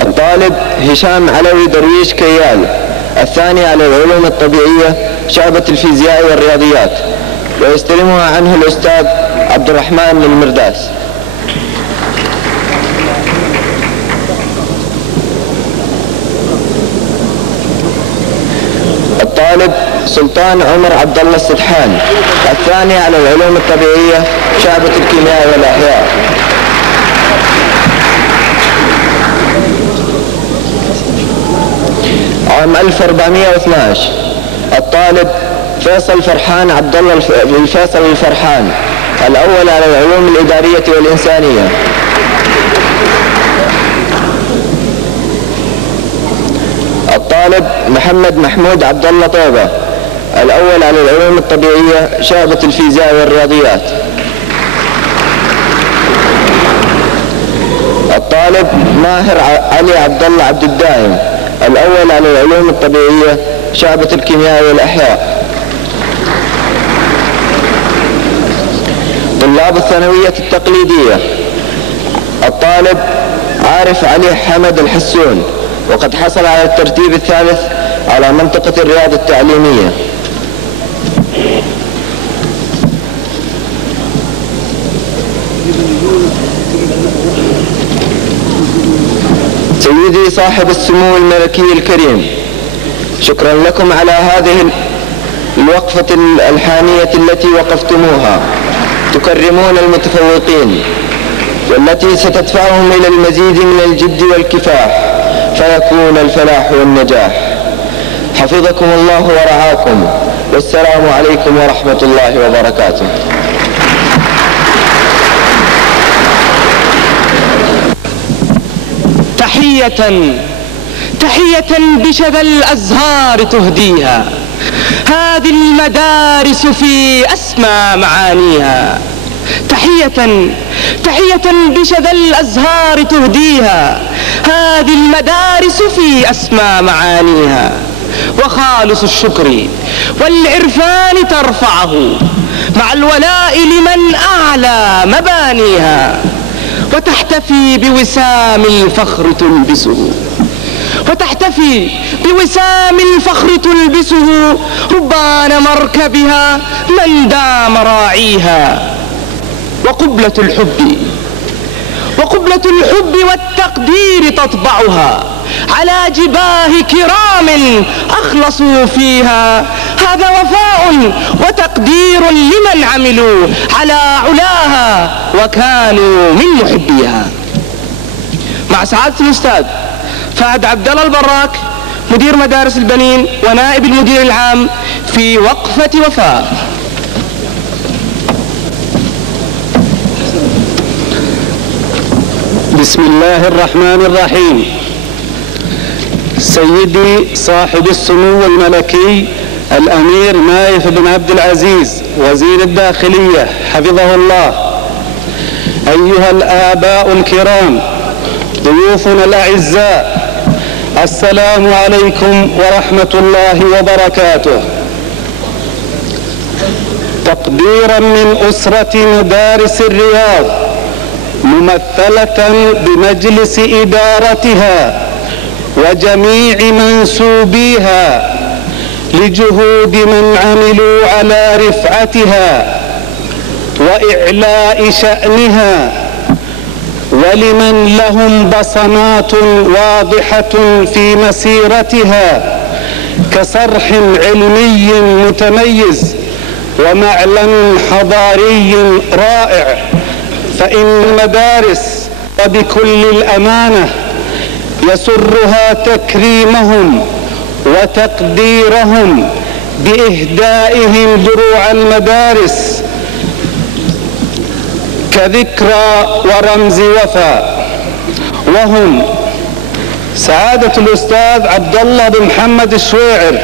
الطالب هشام علوي درويش كيال، الثاني على العلوم الطبيعية شعبة الفيزياء والرياضيات، ويستلمها عنه الأستاذ عبد الرحمن المرداس. الطالب سلطان عمر عبد الله السدحان، الثاني على العلوم الطبيعية شعبة الكيمياء والأحياء. عام 1412 الطالب فيصل فرحان عبد الله الفيصل الفرحان، الأول على العلوم الإدارية والإنسانية. الطالب محمد محمود عبد الله طيبة، الأول على العلوم الطبيعية شعبة الفيزياء والرياضيات. الطالب ماهر علي عبد الله عبد الدائم، الأول على العلوم الطبيعية شعبة الكيمياء والأحياء. طلاب الثانوية التقليدية الطالب عارف علي حمد الحسون، وقد حصل على الترتيب الثالث على منطقة الرياض التعليمية. سيدي صاحب السمو الملكي الكريم، شكرا لكم على هذه الوقفة الألحانية التي وقفتموها تكرمون المتفوقين، والتي ستدفعهم إلى المزيد من الجد والكفاح فيكون الفلاح والنجاح. حفظكم الله ورعاكم، والسلام عليكم ورحمة الله وبركاته. تحية بشذا الأزهار تهديها هذه المدارس في أسمى معانيها. تحية بشذا الأزهار تهديها هذه المدارس في أسمى معانيها، وخالص الشكر والعرفان ترفعه مع الولاء لمن أعلى مبانيها، وتحتفي بوسام الفخر تلبسه ربان مركبها من دام راعيها. وقبلة الحب والتقدير تطبعها على جباه كرام أخلصوا فيها. هذا وفاء وتقدير لمن عملوا على علاها وكانوا من محبيها. مع سعادة الأستاذ فهد عبد الله البراك مدير مدارس البنين ونائب المدير العام في وقفة وفاء. بسم الله الرحمن الرحيم. سيدي صاحب السمو الملكي الأمير نايف بن عبد العزيز وزير الداخلية حفظه الله، أيها الآباء الكرام، ضيوفنا الأعزاء، السلام عليكم ورحمة الله وبركاته. تقديرا من أسرة مدارس الرياض ممثلة بمجلس إدارتها وجميع منسوبيها لجهود من عملوا على رفعتها وإعلاء شأنها، ولمن لهم بصمات واضحة في مسيرتها كصرح علمي متميز ومعلم حضاري رائع، فإن المدارس وبكل الأمانة يسرها تكريمهم وتقديرهم بإهدائهم دروع المدارس كذكرى ورمز وفاء، وهم سعادة الأستاذ عبد الله بن محمد الشويعر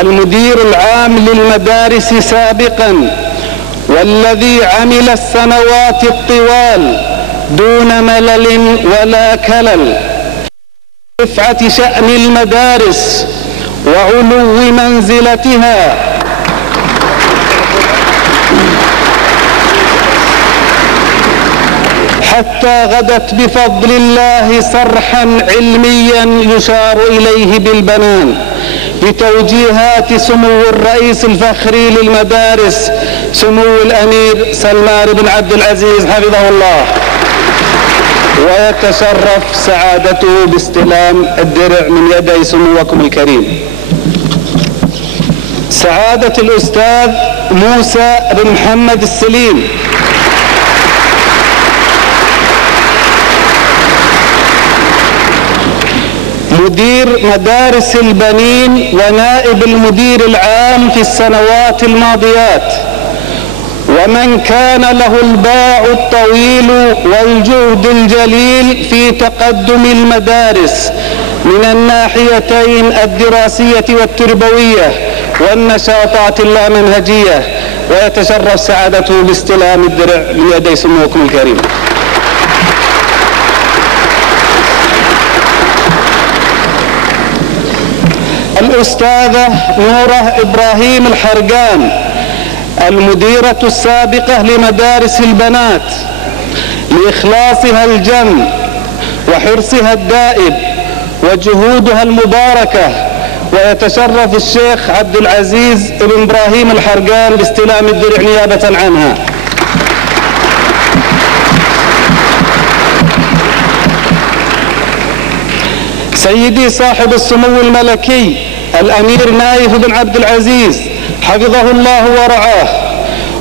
المدير العام للمدارس سابقا، والذي عمل السنوات الطوال دون ملل ولا كلل رفعة شأن المدارس وعلو منزلتها، حتى غدت بفضل الله صرحا علميا يشار إليه بالبنان بتوجيهات سمو الرئيس الفخري للمدارس سمو الأمير سلمان بن عبد العزيز حفظه الله، ويتشرف سعادته باستلام الدرع من يدي سموكم الكريم. سعادة الأستاذ موسى بن محمد السليم، مدير مدارس البنين ونائب المدير العام في السنوات الماضيات، ومن كان له الباع الطويل والجهد الجليل في تقدم المدارس من الناحيتين الدراسية والتربوية والنشاطات اللامنهجية، ويتشرف سعادته باستلام الدرع من يدي سموكم الكريم. الأستاذة نورة إبراهيم الحرقان، المديرة السابقة لمدارس البنات، لإخلاصها الجم وحرصها الدائب وجهودها المباركة، ويتشرف الشيخ عبد العزيز بن إبراهيم الحرقان باستلام الدرع نيابة عنها. سيدي صاحب السمو الملكي الأمير نايف بن عبد العزيز حفظه الله ورعاه،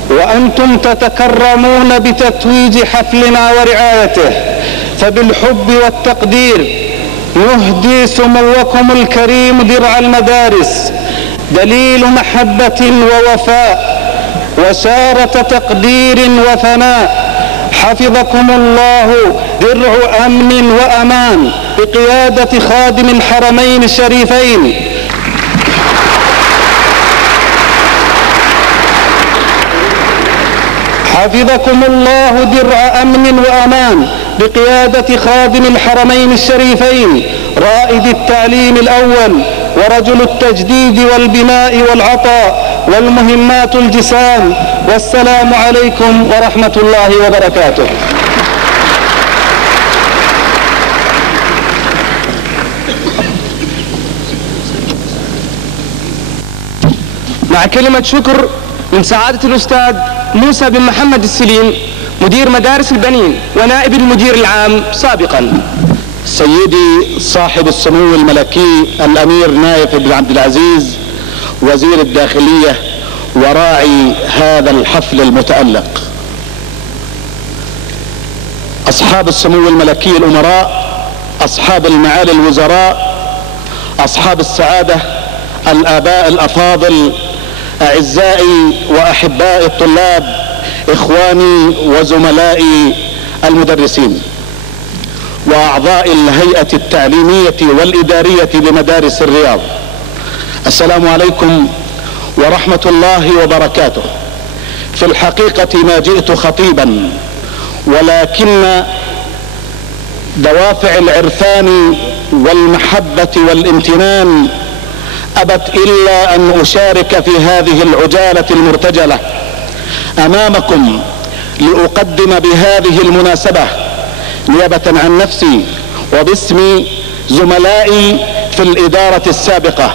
وأنتم تتكرمون بتتويج حفلنا ورعايته، فبالحب والتقدير نهدي سموكم الكريم درع المدارس، دليل محبة ووفاء وشارة تقدير وثناء. حفظكم الله درع أمن وأمان بقيادة خادم الحرمين الشريفين. حفظكم الله درع أمن وأمان بقيادة خادم الحرمين الشريفين، رائد التعليم الأول ورجل التجديد والبناء والعطاء والمهمات الجسام. والسلام عليكم ورحمة الله وبركاته. مع كلمة شكر من سعادة الأستاذ موسى بن محمد السليم، مدير مدارس البنين ونائب المدير العام سابقا. سيدي صاحب السمو الملكي الأمير نايف بن عبد العزيز وزير الداخلية وراعي هذا الحفل المتألق، أصحاب السمو الملكي الأمراء، أصحاب المعالي الوزراء، أصحاب السعادة، الآباء الأفاضل، أعزائي وأحبائي الطلاب، إخواني وزملائي المدرسين، وأعضاء الهيئة التعليمية والإدارية بمدارس الرياض، السلام عليكم ورحمة الله وبركاته. في الحقيقة ما جئت خطيبا، ولكن دوافع العرفان والمحبة والامتنان أبت إلا أن أشارك في هذه العجالة المرتجلة أمامكم لأقدم بهذه المناسبة نيابة عن نفسي وباسم زملائي في الإدارة السابقة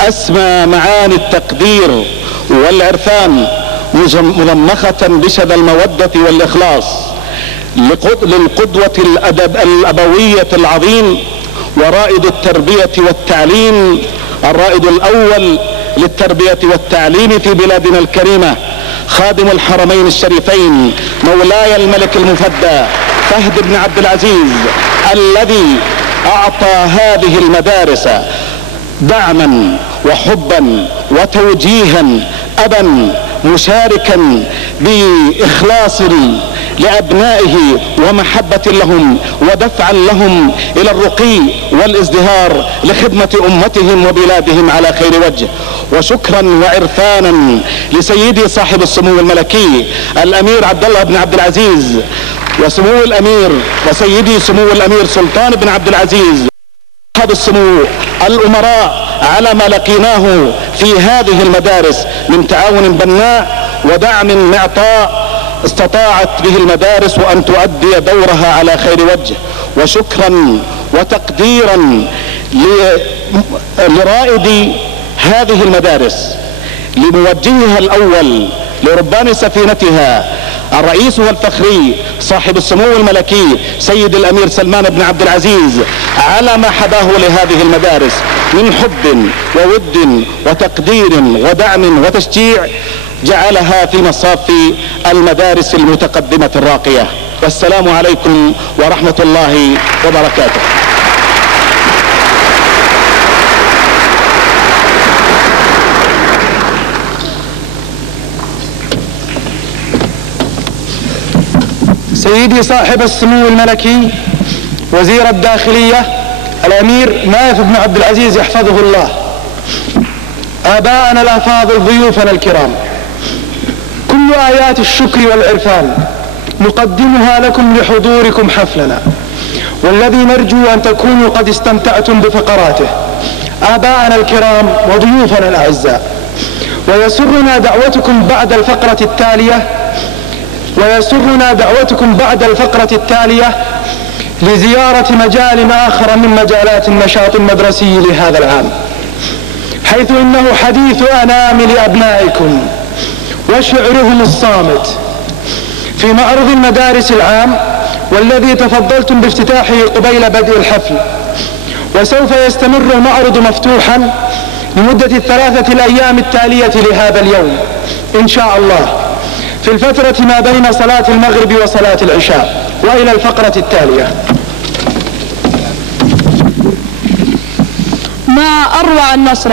أسمى معاني التقدير والعرفان مضمخة بشذا المودة والإخلاص للقدوة الأبوية العظيم ورائد التربية والتعليم، الرائد الأول للتربية والتعليم في بلادنا الكريمة، خادم الحرمين الشريفين مولاي الملك المفدى فهد بن عبد العزيز، الذي أعطى هذه المدارس دعما وحبا وتوجيها، أبا مشاركا بإخلاص لأبنائه ومحبة لهم ودفعا لهم إلى الرقي والازدهار لخدمة أمتهم وبلادهم على خير وجه. وشكرا وعرفانا لسيدي صاحب السمو الملكي الأمير عبد الله بن عبد العزيز وسمو الأمير وسيدي سمو الأمير سلطان بن عبد العزيز أصحاب السمو الأمراء على ما لقيناه في هذه المدارس من تعاون بناء ودعم معطاء استطاعت به المدارس وأن تؤدي دورها على خير وجه. وشكرا وتقديرا لرائد هذه المدارس لموجهها الأول لربان سفينتها الرئيس الفخري صاحب السمو الملكي سيد الأمير سلمان بن عبد العزيز على ما حباه لهذه المدارس من حب وود وتقدير ودعم وتشجيع، جعلها في مصاف المدارس المتقدمة الراقية. والسلام عليكم ورحمة الله وبركاته. سيدي صاحب السمو الملكي وزير الداخلية الأمير نايف بن عبد العزيز يحفظه الله، آباءنا الأفاضل، ضيوفنا الكرام، كل آيات الشكر والعرفان نقدمها لكم لحضوركم حفلنا، والذي نرجو أن تكونوا قد استمتعتم بفقراته. آباءنا الكرام وضيوفنا الأعزاء، ويسرنا دعوتكم بعد الفقرة التالية لزيارة مجال آخر من مجالات النشاط المدرسي لهذا العام، حيث إنه حديث أنامل أبنائكم وشعرهم الصامت في معرض المدارس العام، والذي تفضلتم بافتتاحه قبيل بدء الحفل. وسوف يستمر المعرض مفتوحا لمدة 3 أيام التالية لهذا اليوم إن شاء الله، في الفترة ما بين صلاة المغرب وصلاة العشاء. وإلى الفقرة التالية. ما أروع النصر،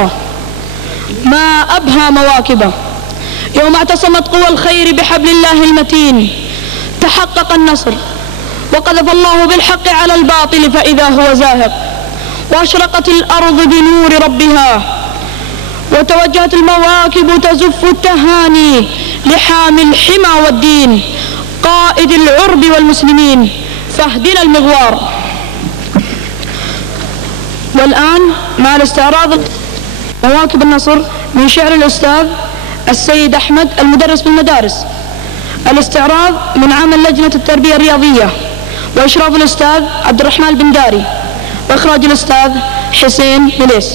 ما أبهى مواكبه، يوم اعتصمت قوى الخير بحبل الله المتين تحقق النصر، وقذف الله بالحق على الباطل فإذا هو زاهق، وأشرقت الأرض بنور ربها، وتوجهت المواكب تزف التهاني لحامي الحمى والدين قائد العرب والمسلمين، فاهدنا المغوار. والآن مع الاستعراض مواكب النصر من شعر الأستاذ السيد أحمد المدرس بالمدارس. الاستعراض من عمل لجنة التربية الرياضية، وإشراف الأستاذ عبد الرحمن بن داري، وإخراج الأستاذ حسين بليس.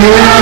Yeah.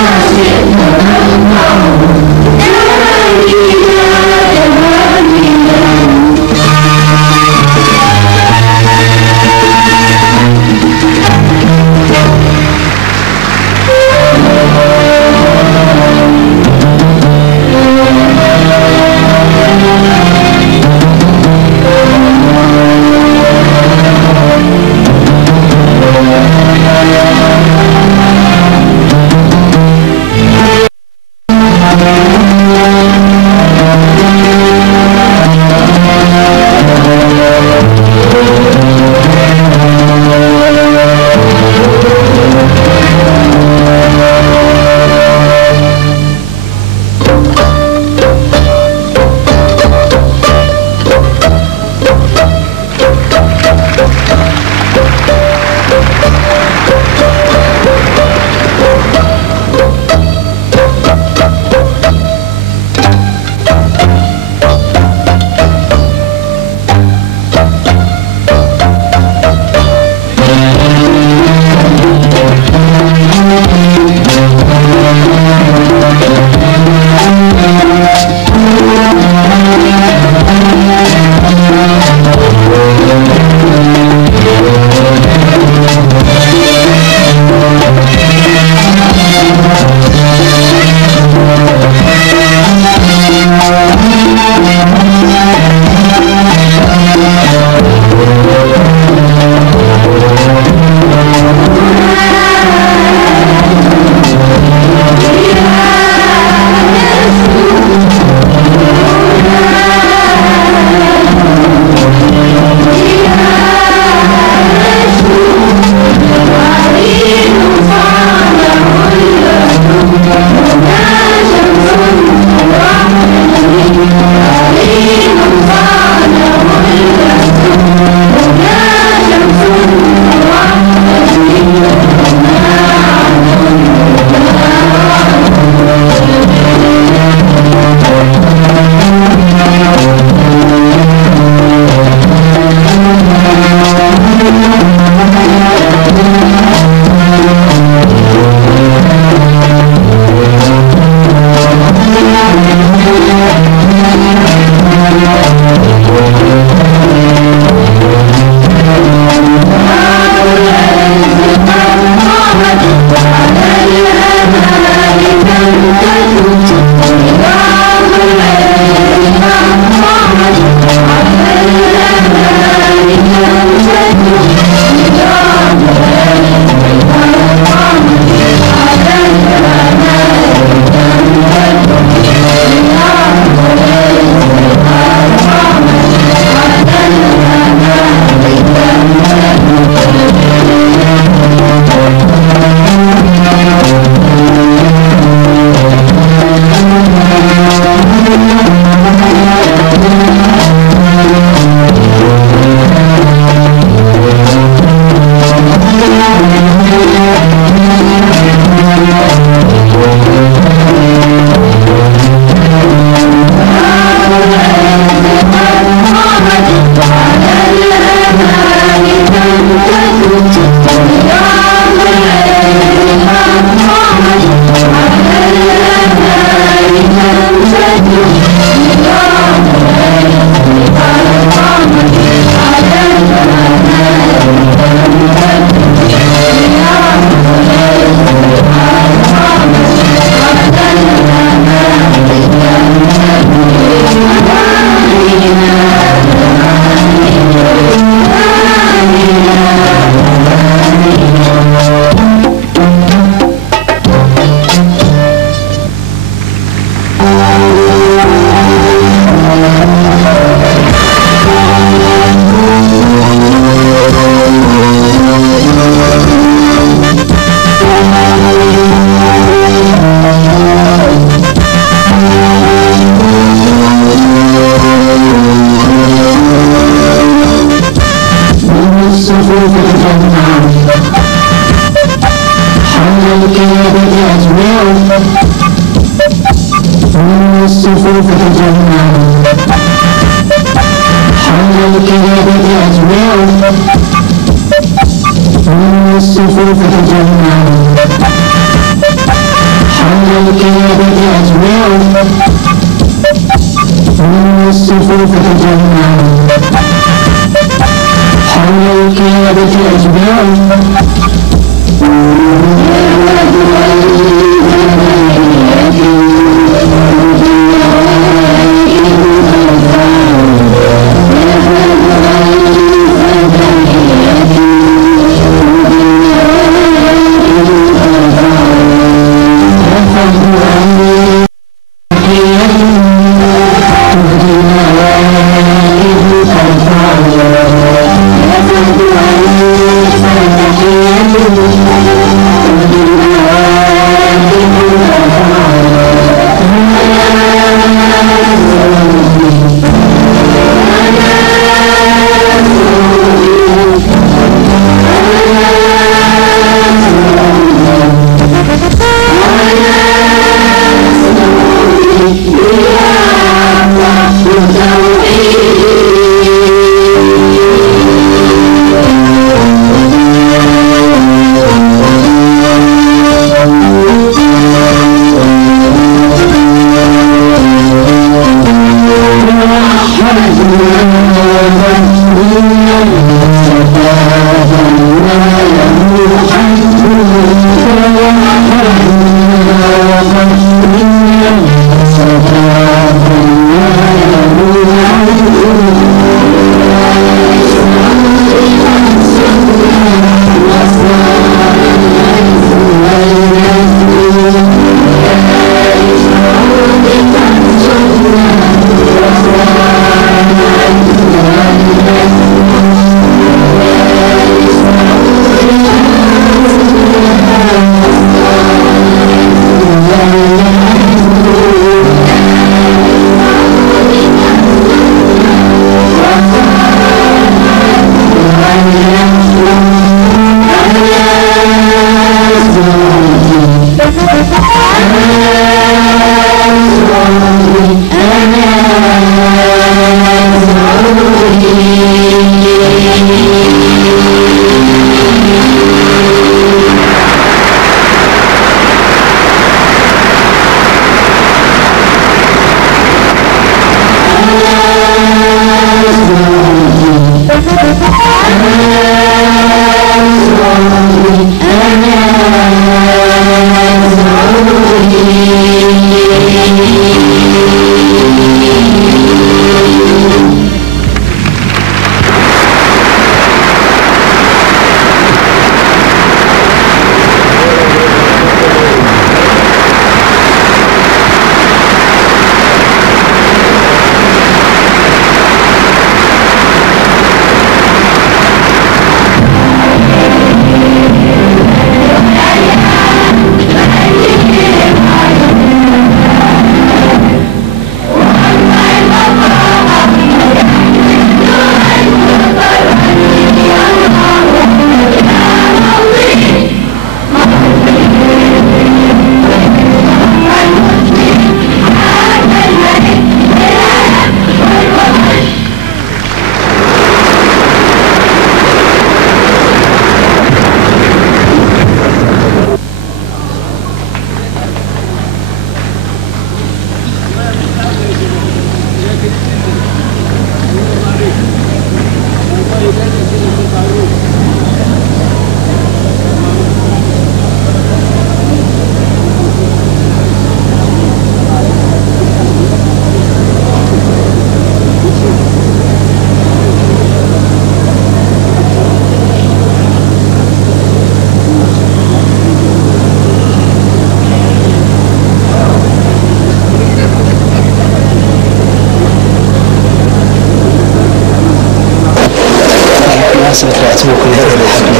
مناسبة رأيتمكم هذه الحفلة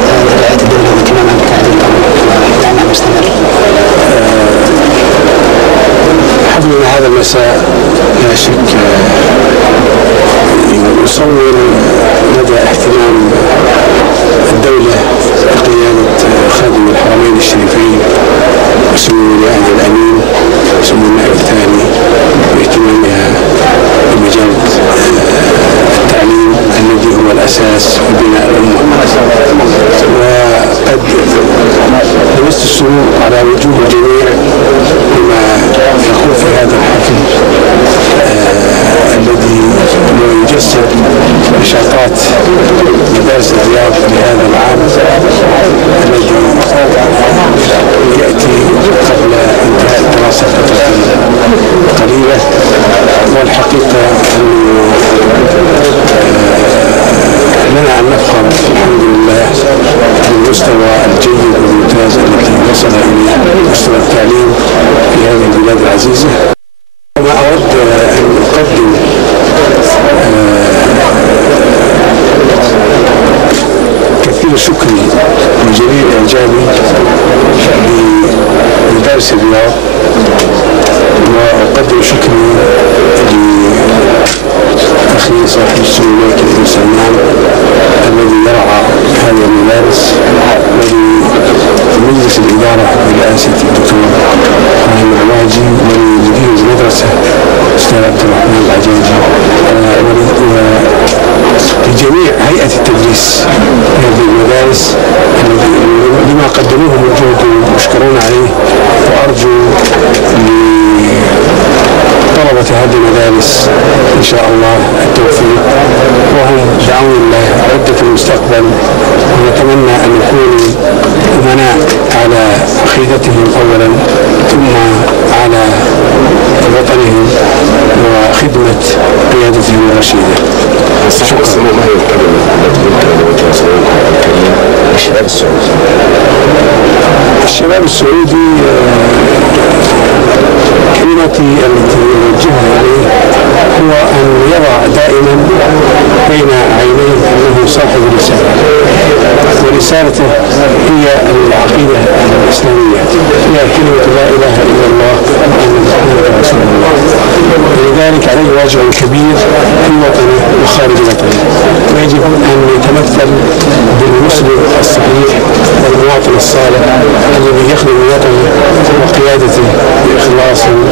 رعاية الدولة واهتمام بتعديل الأمر دعم مستمر. حفلنا هذا المساء لا شك يصور مدى اهتمام الدولة بقيادة خادم الحرمين الشريفين وسمو الوالي الأمين وسمو النائب الثاني باهتمامها بمجال التعليم الذي هو الأساس في بناء الأمة. وقد لمست السرور على وجوه الجميع بما يقول في هذا الحفل الذي يجسد نشاطات مدارس الرياض لهذا العام الذي يأتي قبل انتهاء الدراسة فترة قليلة. والحقيقة لنا أن نفخر الحمد لله بالمستوى الجيد والممتاز الذي وصل إليه مستوى التعليم في هذه البلاد العزيزة. وما أود أن أقدم كثير شكري وجليل إعجابي لمدارس الرياض، وأقدم شكري لأخي صاحب السمو الملكي بن سلمان الذي يرعى هذه المدارس، ولمجلس الإدارة برئاسة الدكتور إبراهيم العواجي، ولمدير المدرسة الأستاذ عبد الرحمن العجاجي، ولجميع هيئة التدريس في هذه المدارس لما قدموه من جهد مشكورون عليه. وأرجو طلبة هذه المدارس إن شاء الله التوفيق، وهم بعون الله عدة المستقبل، ونتمنى أن يكونوا أمناء على عقيدتهم أولا، ثم على وطنهم وخدمة قيادتهم الرشيدة. شكرا. ما هي الكلمة التي توصلون للشباب السعودي؟ الشباب السعودي كلمتي التي أوجهها عليه هو أن يضع دائما بين عينيه أنه صاحب رسالة، ورسالته هي العقيدة الإسلامية، هي كلمة لا إله إلا الله وأن محمدا رسول الله. ولذلك عليه واجب كبير في وطنه وخارج وطنه، ويجب أن يتمثل بالمسلم الصحيح والمواطن الصالح الذي يخدم وطنه وقيادته إخلاص وأمان.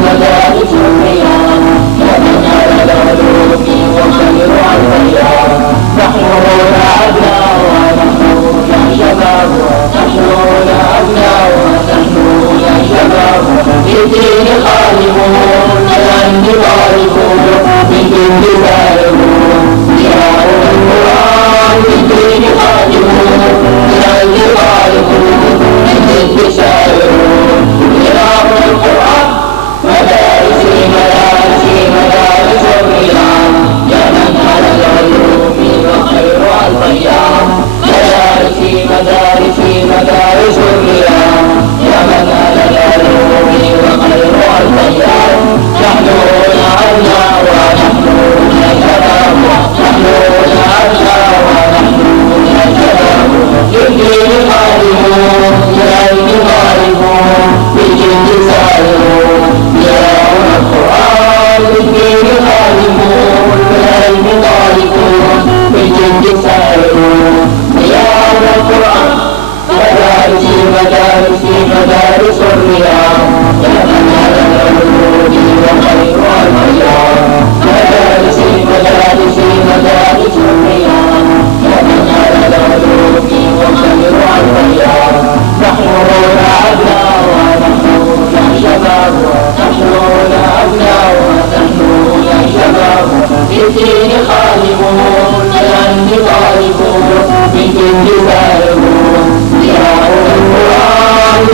مدارس للدين خادمون لأني طالبون من كل سائرون يقرأون القرآن